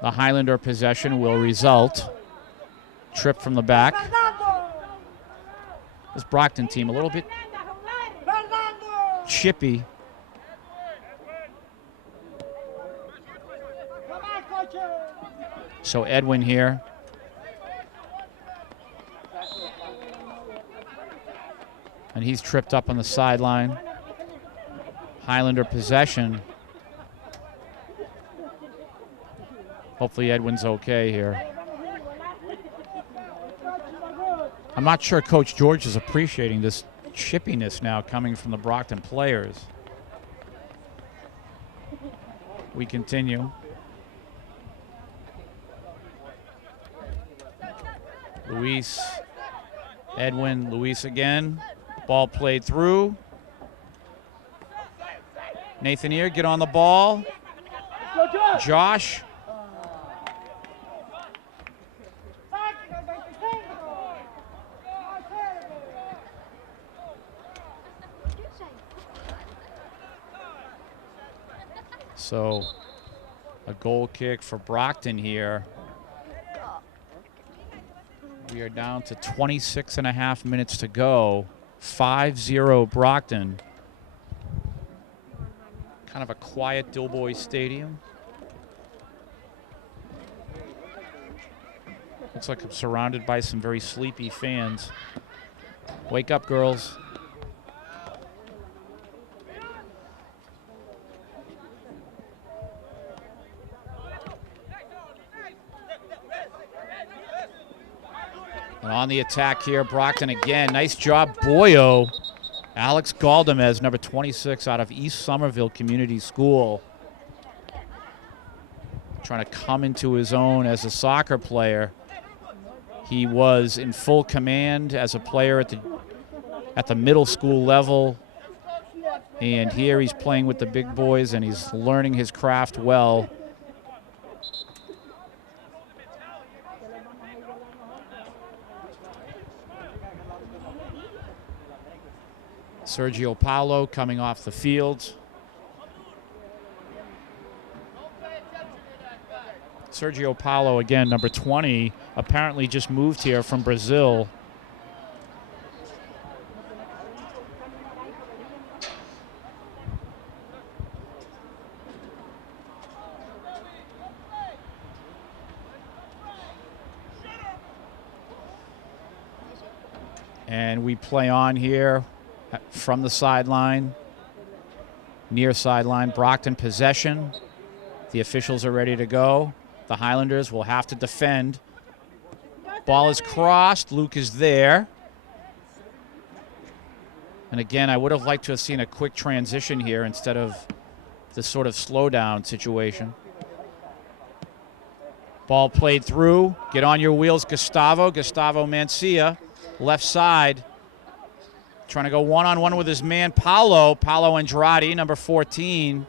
the Highlander possession will result. Trip from the back. This Brockton team a little bit chippy. So Edwin here. And he's tripped up on the sideline. Highlander possession. Hopefully Edwin's okay here. I'm not sure Coach George is appreciating this chippiness now coming from the Brockton players. We continue. Luis, Edwin, Luis again. Ball played through. Nathan Ear, get on the ball. Josh. So a goal kick for Brockton here. We are down to 26.5 minutes to go. 5-0 Brockton. Kind of a quiet Dilboy Stadium. Looks like I'm surrounded by some very sleepy fans. Wake up, girls. And on the attack here, Brockton again. Nice job, Boyo. Alex Galdamez, number 26 out of East Somerville Community School. Trying to come into his own as a soccer player. He was in full command as a player at the middle school level. And here he's playing with the big boys and he's learning his craft well. Sergio Paulo coming off the field. Sergio Paulo, again, number 20, apparently just moved here from Brazil. And we play on here from the sideline, near sideline. Brockton possession. The officials are ready to go. The Highlanders will have to defend. Ball is crossed. Luke is there. And again, I would have liked to have seen a quick transition here instead of this sort of slowdown situation. Ball played through. Get on your wheels, Gustavo. Gustavo Mancia, left side. Trying to go one-on-one with his man, Paulo Andrade, number 14.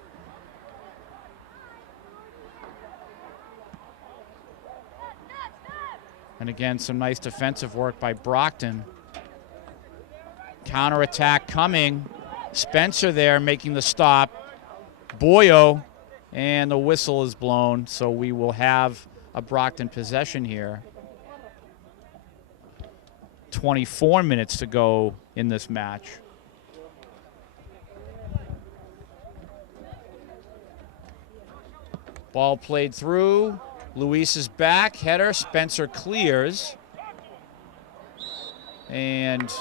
And again, some nice defensive work by Brockton. Counterattack coming. Spencer there making the stop. Boyo, and the whistle is blown, so we will have a Brockton possession here. 24 minutes to go in this match. Ball played through. Luis is back. Header. Spencer clears. And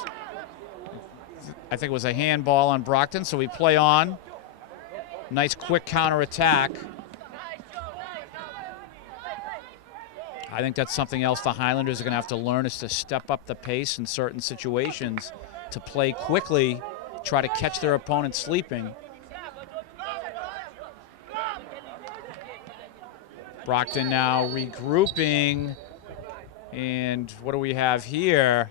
I think it was a handball on Brockton, so we play on. Nice quick counterattack. I think that's something else the Highlanders are going to have to learn, is to step up the pace in certain situations, to play quickly, try to catch their opponent sleeping. Brockton now regrouping. And what do we have here?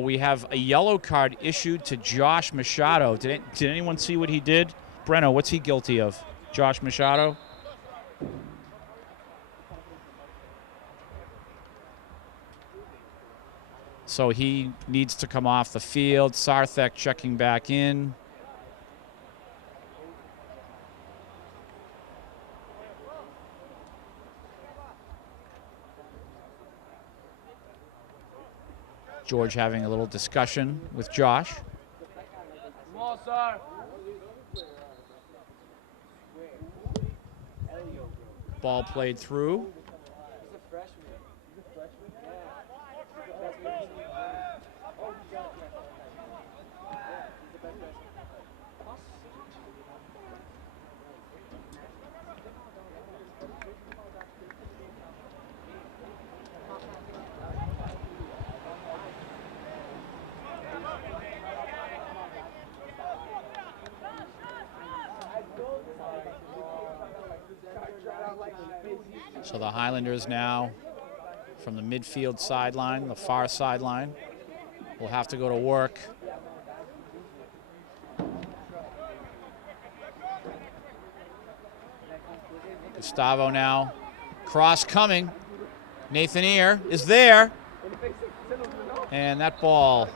We have a yellow card issued to Josh Machado. Did anyone see what he did? Breno, what's he guilty of? Josh Machado? So he needs to come off the field. Sarthek checking back in. George having a little discussion with Josh. Ball played through. So the Highlanders now, from the midfield sideline, the far sideline, will have to go to work. Gustavo now, cross coming. Nathan Ear is there. And that ball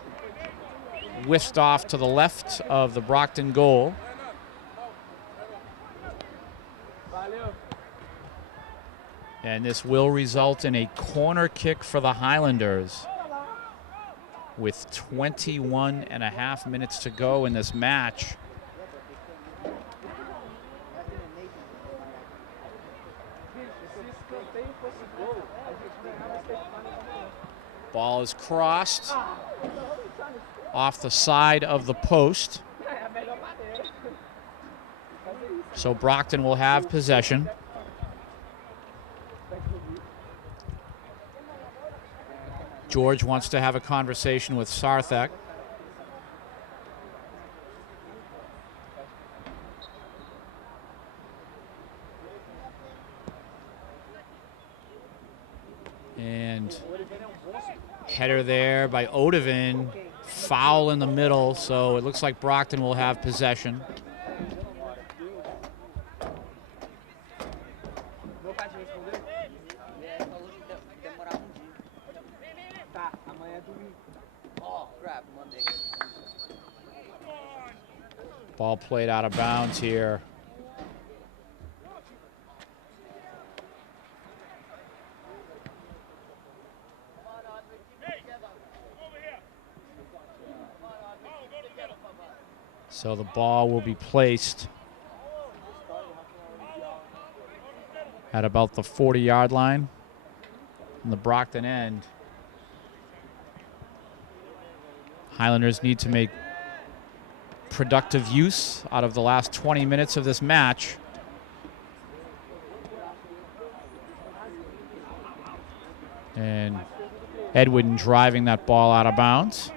whisked off to the left of the Brockton goal. And this will result in a corner kick for the Highlanders with 21 and a half minutes to go in this match. Ball is crossed off the side of the post. So Brockton will have possession. George wants to have a conversation with Sarthek. And header there by Odevan. Foul in the middle, so it looks like Brockton will have possession. Ball played out of bounds here. So the ball will be placed at about the 40-yard line in the Brockton end. Highlanders need to make productive use out of the last 20 minutes of this match. And Edwin driving that ball out of bounds.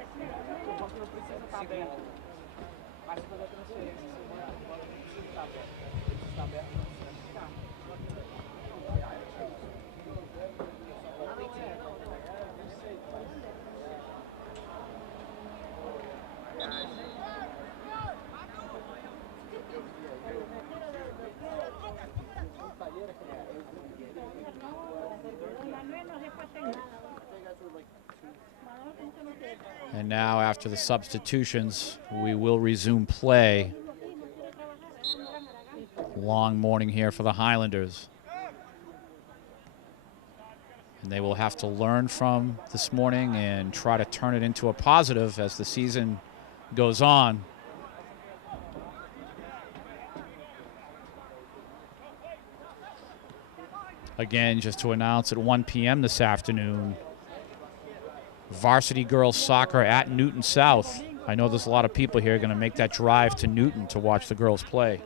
And now, after the substitutions, we will resume play. Long morning here for the Highlanders. And they will have to learn from this morning and try to turn it into a positive as the season goes on. Again, just to announce, at 1 p.m. this afternoon, Varsity girls soccer at Newton South I know there's a lot of people here going to make that drive to Newton to watch the girls play.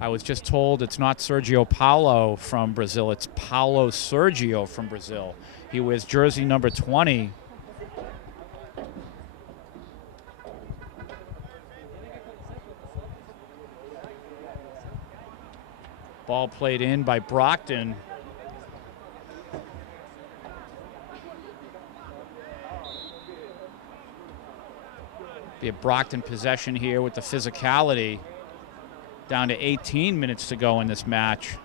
I was just told it's not Sergio Paulo from Brazil, it's Paulo Sergio from Brazil. He wears jersey number 20. Ball played in by Brockton. Be a Brockton possession here with the physicality. Down to 18 minutes to go in this match.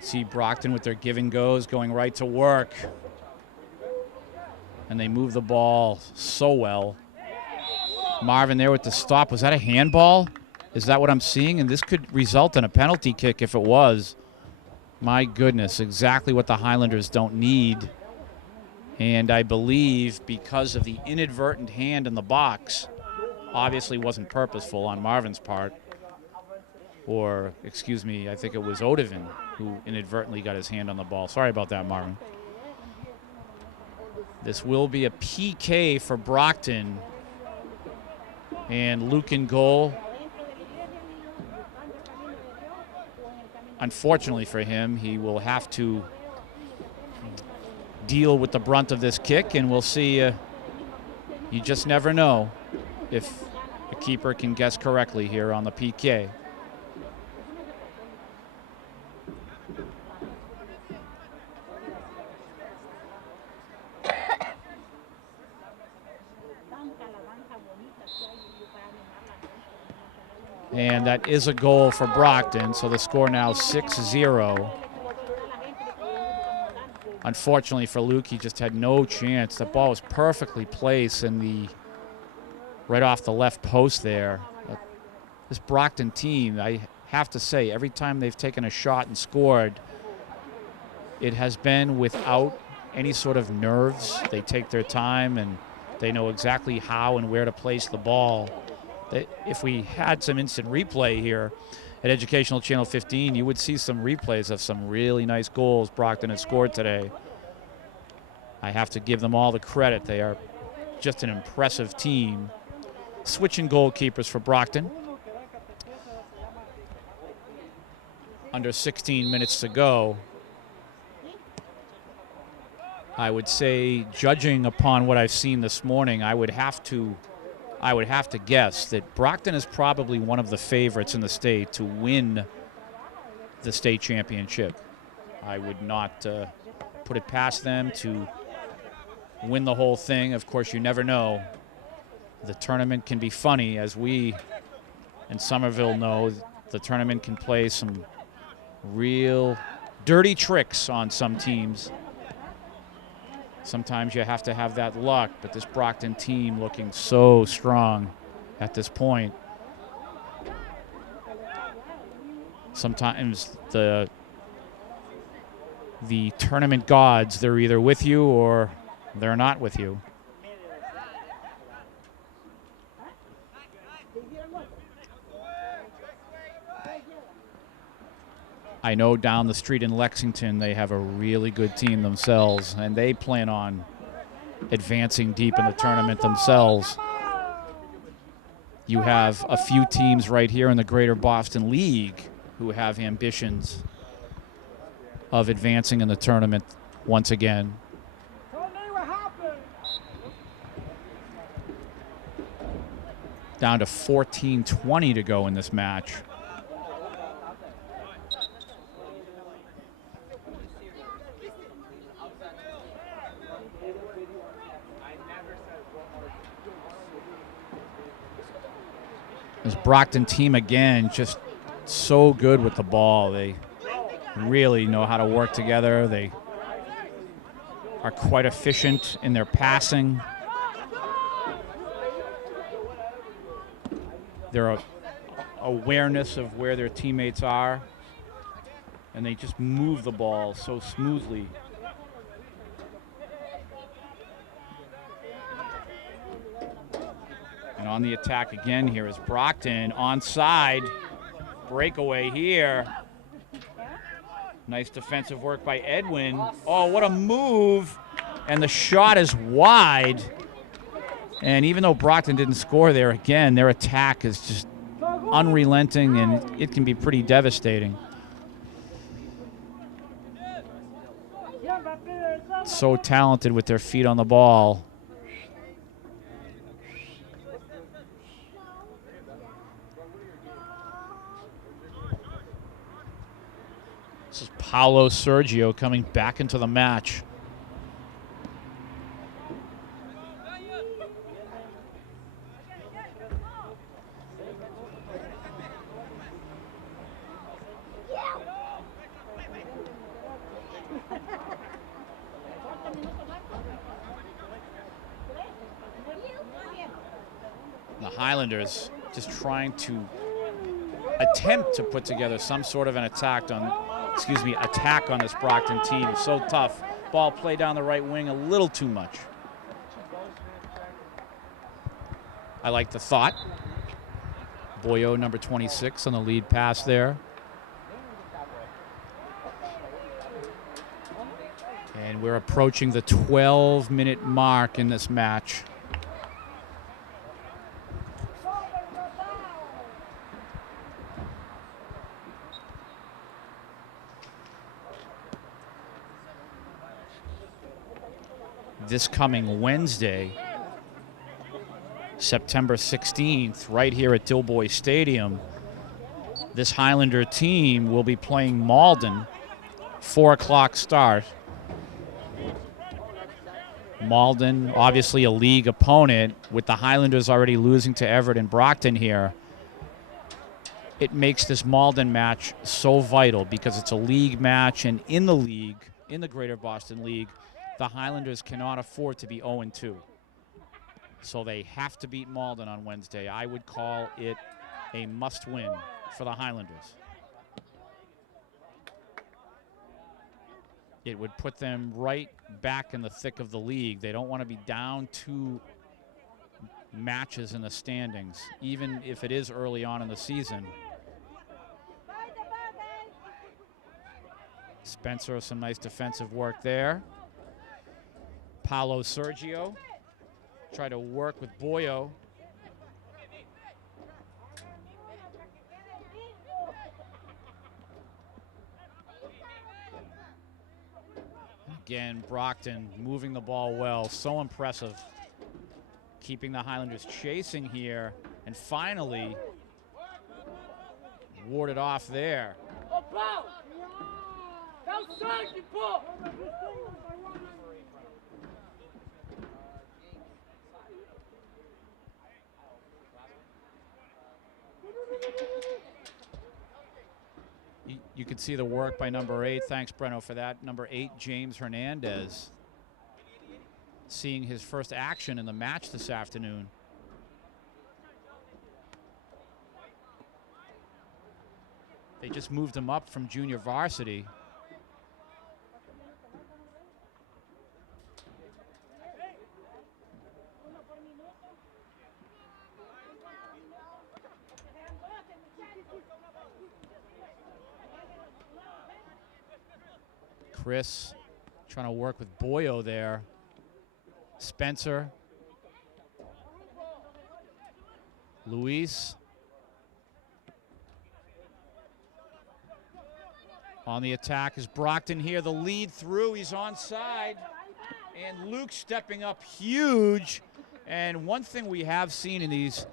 See Brockton with their give and goes going right to work. And they move the ball so well. Marvin there with the stop. Was that a handball? Is that what I'm seeing? And this could result in a penalty kick if it was. My goodness, exactly what the Highlanders don't need. And I believe because of the inadvertent hand in the box, obviously wasn't purposeful on Marvin's part. Or, excuse me, I think it was Odovan who inadvertently got his hand on the ball. Sorry about that, Marvin. This will be a PK for Brockton. And Luke in goal. Unfortunately for him, he will have to deal with the brunt of this kick, and we'll see. You just never know if the keeper can guess correctly here on the PK. And that is a goal for Brockton, so the score now 6-0. Unfortunately for Luke, he just had no chance. The ball was perfectly placed in right off the left post there. This Brockton team, I have to say, every time they've taken a shot and scored, it has been without any sort of nerves. They take their time and they know exactly how and where to place the ball. If we had some instant replay here at Educational Channel 15, you would see some replays of some really nice goals Brockton has scored today. I have to give them all the credit. They are just an impressive team. Switching goalkeepers for Brockton. Under 16 minutes to go. I would say, judging upon what I've seen this morning, I would have to guess that Brockton is probably one of the favorites in the state to win the state championship. I would not put it past them to win the whole thing. Of course, you never know. The tournament can be funny, as we in Somerville know. The tournament can play some real dirty tricks on some teams. Sometimes you have to have that luck, but this Brockton team looking so strong at this point. Sometimes the tournament gods, they're either with you or they're not with you. I know down the street in Lexington they have a really good team themselves, and they plan on advancing deep in the tournament themselves. You have a few teams right here in the Greater Boston League who have ambitions of advancing in the tournament once again. Down to 14:20 to go in this match. This Brockton team, again, just so good with the ball. They really know how to work together. They are quite efficient in their passing. Their awareness of where their teammates are. and they just move the ball so smoothly. And on the attack again here is Brockton. Onside. Breakaway here. Nice defensive work by Edwin. Oh, what a move. And the shot is wide. And even though Brockton didn't score there, again, their attack is just unrelenting, and it can be pretty devastating. So talented with their feet on the ball. This is Paolo Sergio coming back into the match. The Highlanders just trying to attempt to put together some sort of an attack on this Brockton team. It's so tough. Ball played down the right wing a little too much. I like the thought. Boyo, number 26, on the lead pass there. And we're approaching the 12-minute mark in this match. This coming Wednesday, September 16th, right here at Dilboy Stadium, this Highlander team will be playing Malden, 4 o'clock start. Malden, obviously a league opponent, with the Highlanders already losing to Everett and Brockton here. It makes this Malden match so vital because it's a league match, and in the league, in the Greater Boston League, the Highlanders cannot afford to be 0-2. So they have to beat Malden on Wednesday. I would call it a must-win for the Highlanders. It would put them right back in the thick of the league. They don't want to be down 2 matches in the standings, even if it is early on in the season. Spencer, some nice defensive work there. Paolo Sergio try to work with Boyo. Again, Brockton moving the ball well, so impressive. Keeping the Highlanders chasing here, and finally warded off there. You can see the work by number 8. Thanks, Breno, for that. Number 8, James Hernandez, seeing his first action in the match this afternoon. They just moved him up from junior varsity. Chris trying to work with Boyo there. Spencer. Luis. On the attack is Brockton here. The lead through. He's onside. And Luke stepping up huge. And one thing we have seen in these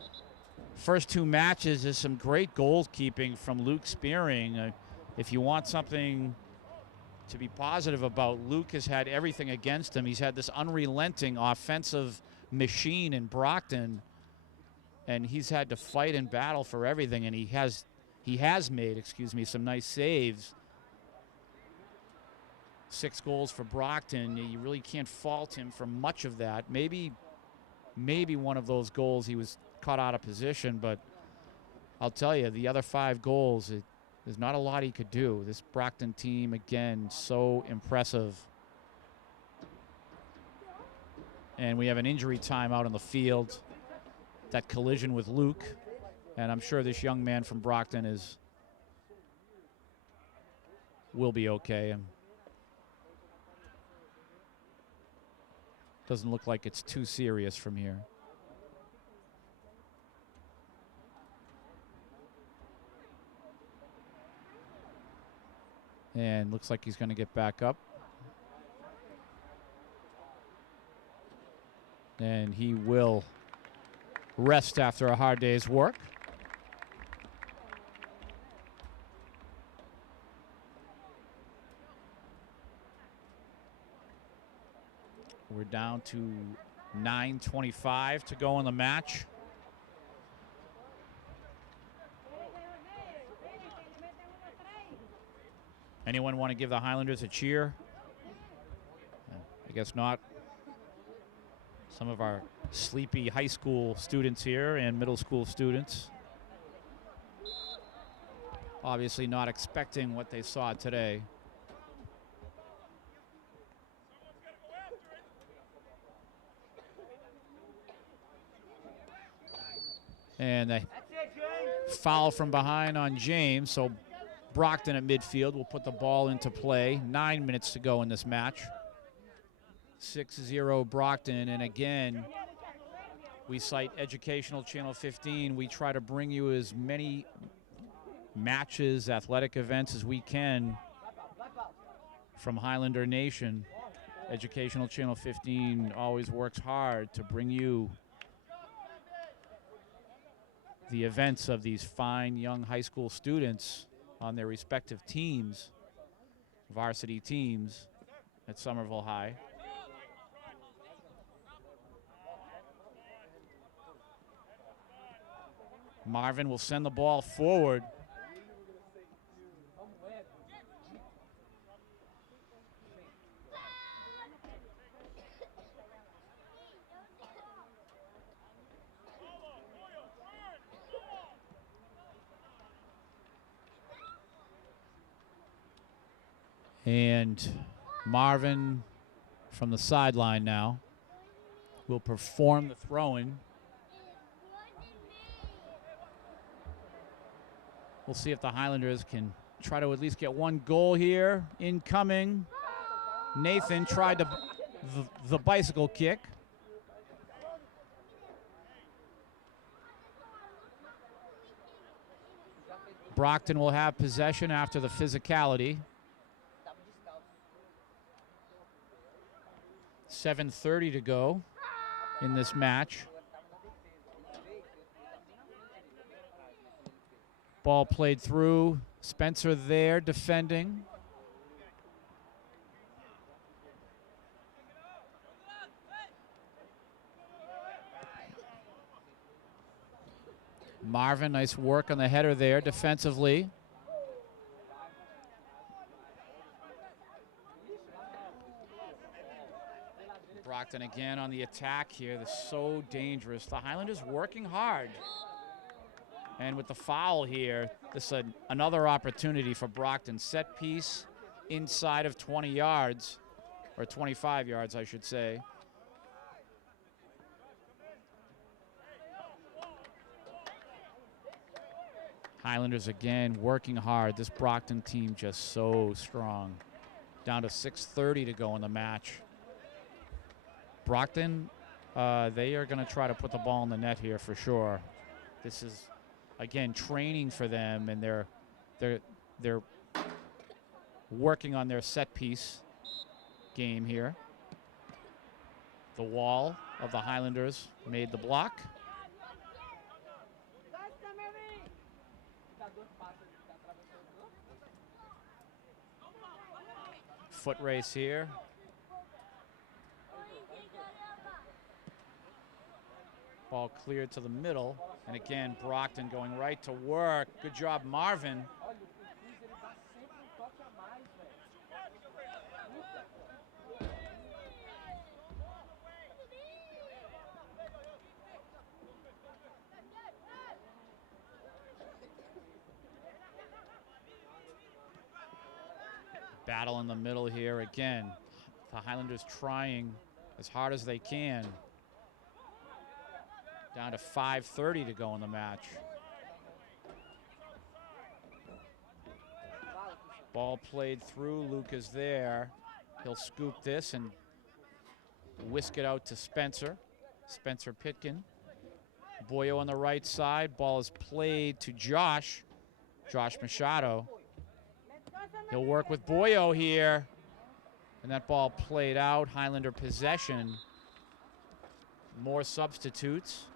first 2 matches is some great goalkeeping from Luke Spearing. If you want something to be positive about, Luke has had everything against him. He's had this unrelenting offensive machine in Brockton, and he's had to fight and battle for everything, and he has made, some nice saves. 6 goals for Brockton. You really can't fault him for much of that. Maybe one of those goals he was caught out of position, but I'll tell you, the other 5 goals, There's not a lot he could do. This Brockton team, again, so impressive. And we have an injury time out on the field. That collision with Luke. And I'm sure this young man from Brockton will be okay. And doesn't look like it's too serious from here. And looks like he's going to get back up. And he will rest after a hard day's work. We're down to 9:25 to go in the match. Anyone want to give the Highlanders a cheer? I guess not. Some of our sleepy high school students here and middle school students obviously not expecting what they saw today. And a foul from behind on James, so Brockton at midfield will put the ball into play. 9 minutes to go in this match. 6-0 Brockton, and again, we cite Educational Channel 15. We try to bring you as many matches, athletic events as we can from Highlander Nation. Educational Channel 15 always works hard to bring you the events of these fine young high school students on their respective teams, varsity teams at Somerville High. Marvin will send the ball forward. And Marvin from the sideline now will perform the throw-in. We'll see if the Highlanders can try to at least get one goal here. Incoming. Nathan tried the bicycle kick. Brockton will have possession after the physicality. 7:30 to go in this match. Ball played through. Spencer there defending. Marvin, nice work on the header there defensively. Brockton again on the attack here. They're so dangerous. The Highlanders working hard. And with the foul here, this is another opportunity for Brockton. Set piece inside of 20 yards, or 25 yards, I should say. Highlanders again working hard. This Brockton team just so strong. Down to 6:30 to go in the match. Brockton, they are going to try to put the ball in the net here for sure. This is, again, training for them, and they're working on their set piece game here. The wall of the Highlanders made the block. Foot race here. Ball cleared to the middle. And again, Brockton going right to work. Good job, Marvin. Battle in the middle here again. The Highlanders trying as hard as they can. Down to 5:30 to go in the match. Ball played through. Luke is there. He'll scoop this and whisk it out to Spencer. Spencer Pitkin. Boyo on the right side. Ball is played to Josh. Josh Machado. He'll work with Boyo here. And that ball played out. Highlander possession. More substitutes.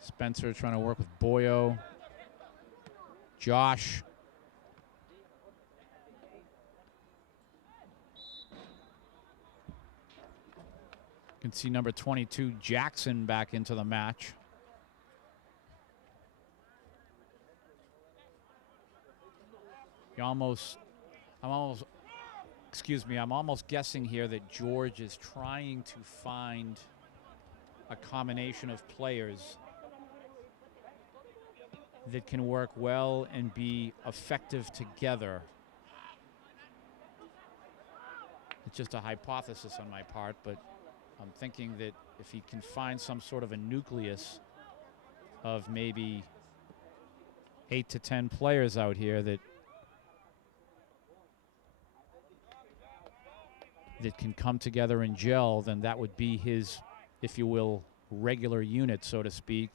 Spencer trying to work with Boyo. Josh. You can see number 22, Jackson, back into the match. I'm almost guessing here that George is trying to find a combination of players that can work well and be effective together. It's just a hypothesis on my part, but I'm thinking that if he can find some sort of a nucleus of maybe 8 to 10 players out here that can come together and gel, then that would be his, if you will, regular unit, so to speak.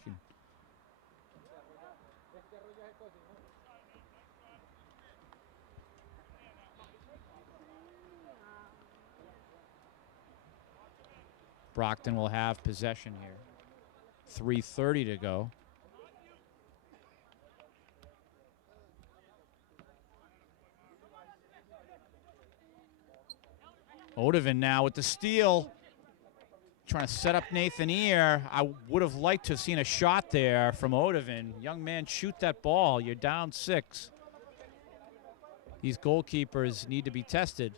Brockton will have possession here. 3:30 to go. Odovan now with the steal. Trying to set up Nathan Ear. I would have liked to have seen a shot there from Odovan. Young man, shoot that ball. You're down 6. These goalkeepers need to be tested.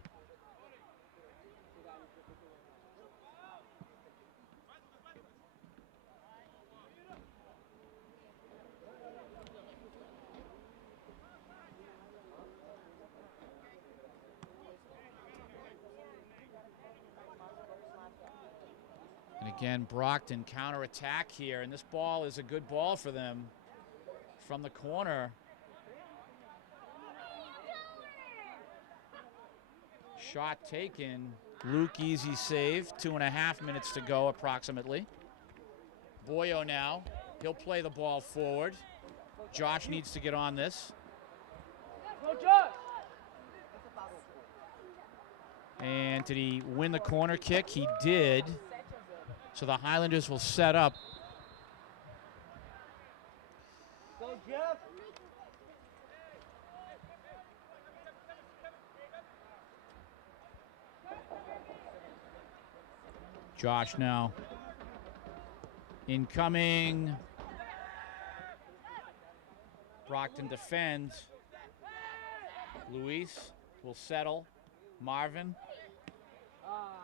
And again, Brockton counterattack here, and this ball is a good ball for them from the corner. Shot taken. Luke, easy save. 2.5 minutes to go approximately. Boyo now. He'll play the ball forward. Josh needs to get on this. And did he win the corner kick? He did. So the Highlanders will set up. Josh now. Incoming. Brockton defends. Luis will settle. Marvin.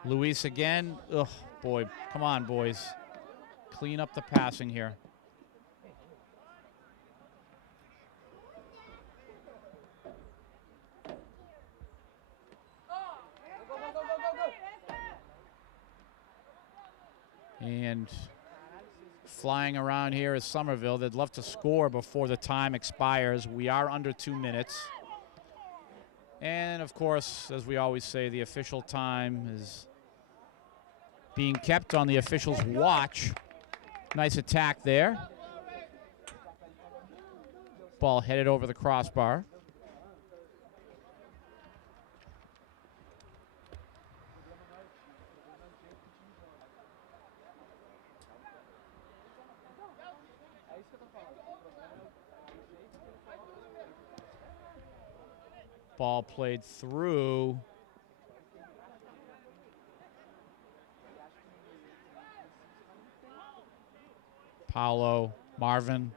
Luis again. Ugh, boy. Come on, boys. Clean up the passing here. And flying around here is Somerville. They'd love to score before the time expires. We are under 2 minutes. And, of course, as we always say, the official time is being kept on the official's watch. Nice attack there. Ball headed over the crossbar. Ball played through. Paolo, Marvin.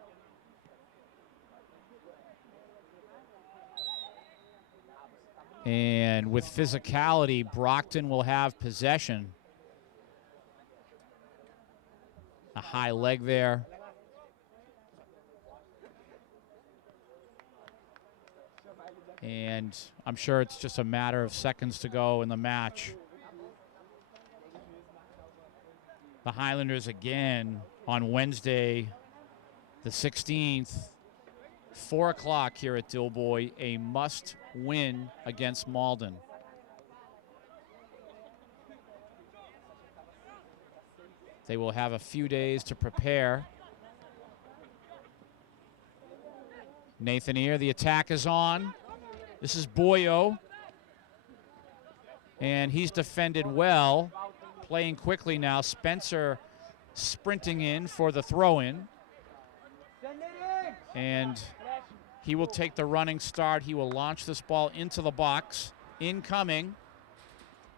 And with physicality, Brockton will have possession. A high leg there. And I'm sure it's just a matter of seconds to go in the match. The Highlanders again on Wednesday, the 16th, 4 o'clock here at Dilboy, a must win against Malden. They will have a few days to prepare. Nathan Ear, the attack is on. This is Boyo. And he's defended well. Playing quickly now. Spencer sprinting in for the throw-in. And he will take the running start. He will launch this ball into the box. Incoming.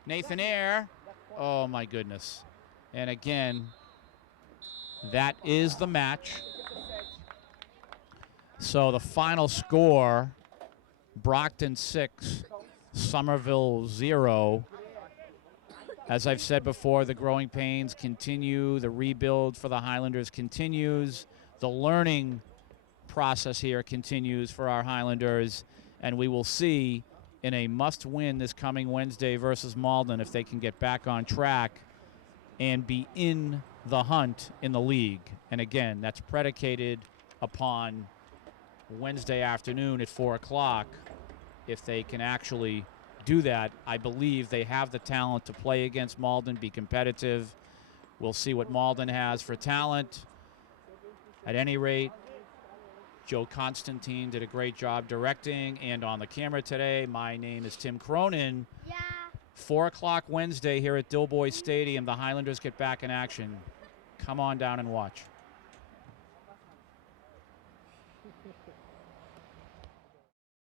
Nathan Eyre. Oh, my goodness. And again, that is the match. So the final score, Brockton 6, Somerville 0. As I've said before, the growing pains continue. The rebuild for the Highlanders continues. The learning process here continues for our Highlanders. And we will see in a must-win this coming Wednesday versus Malden if they can get back on track and be in the hunt in the league. And again, that's predicated upon Wednesday afternoon at 4 o'clock. If they can actually do that, I believe they have the talent to play against Malden, be competitive. We'll see what Malden has for talent. At any rate, Joe Constantine did a great job directing and on the camera today. My name is Tim Cronin. Yeah. 4 o'clock Wednesday here at Dilboy Stadium. The Highlanders get back in action. Come on down and watch.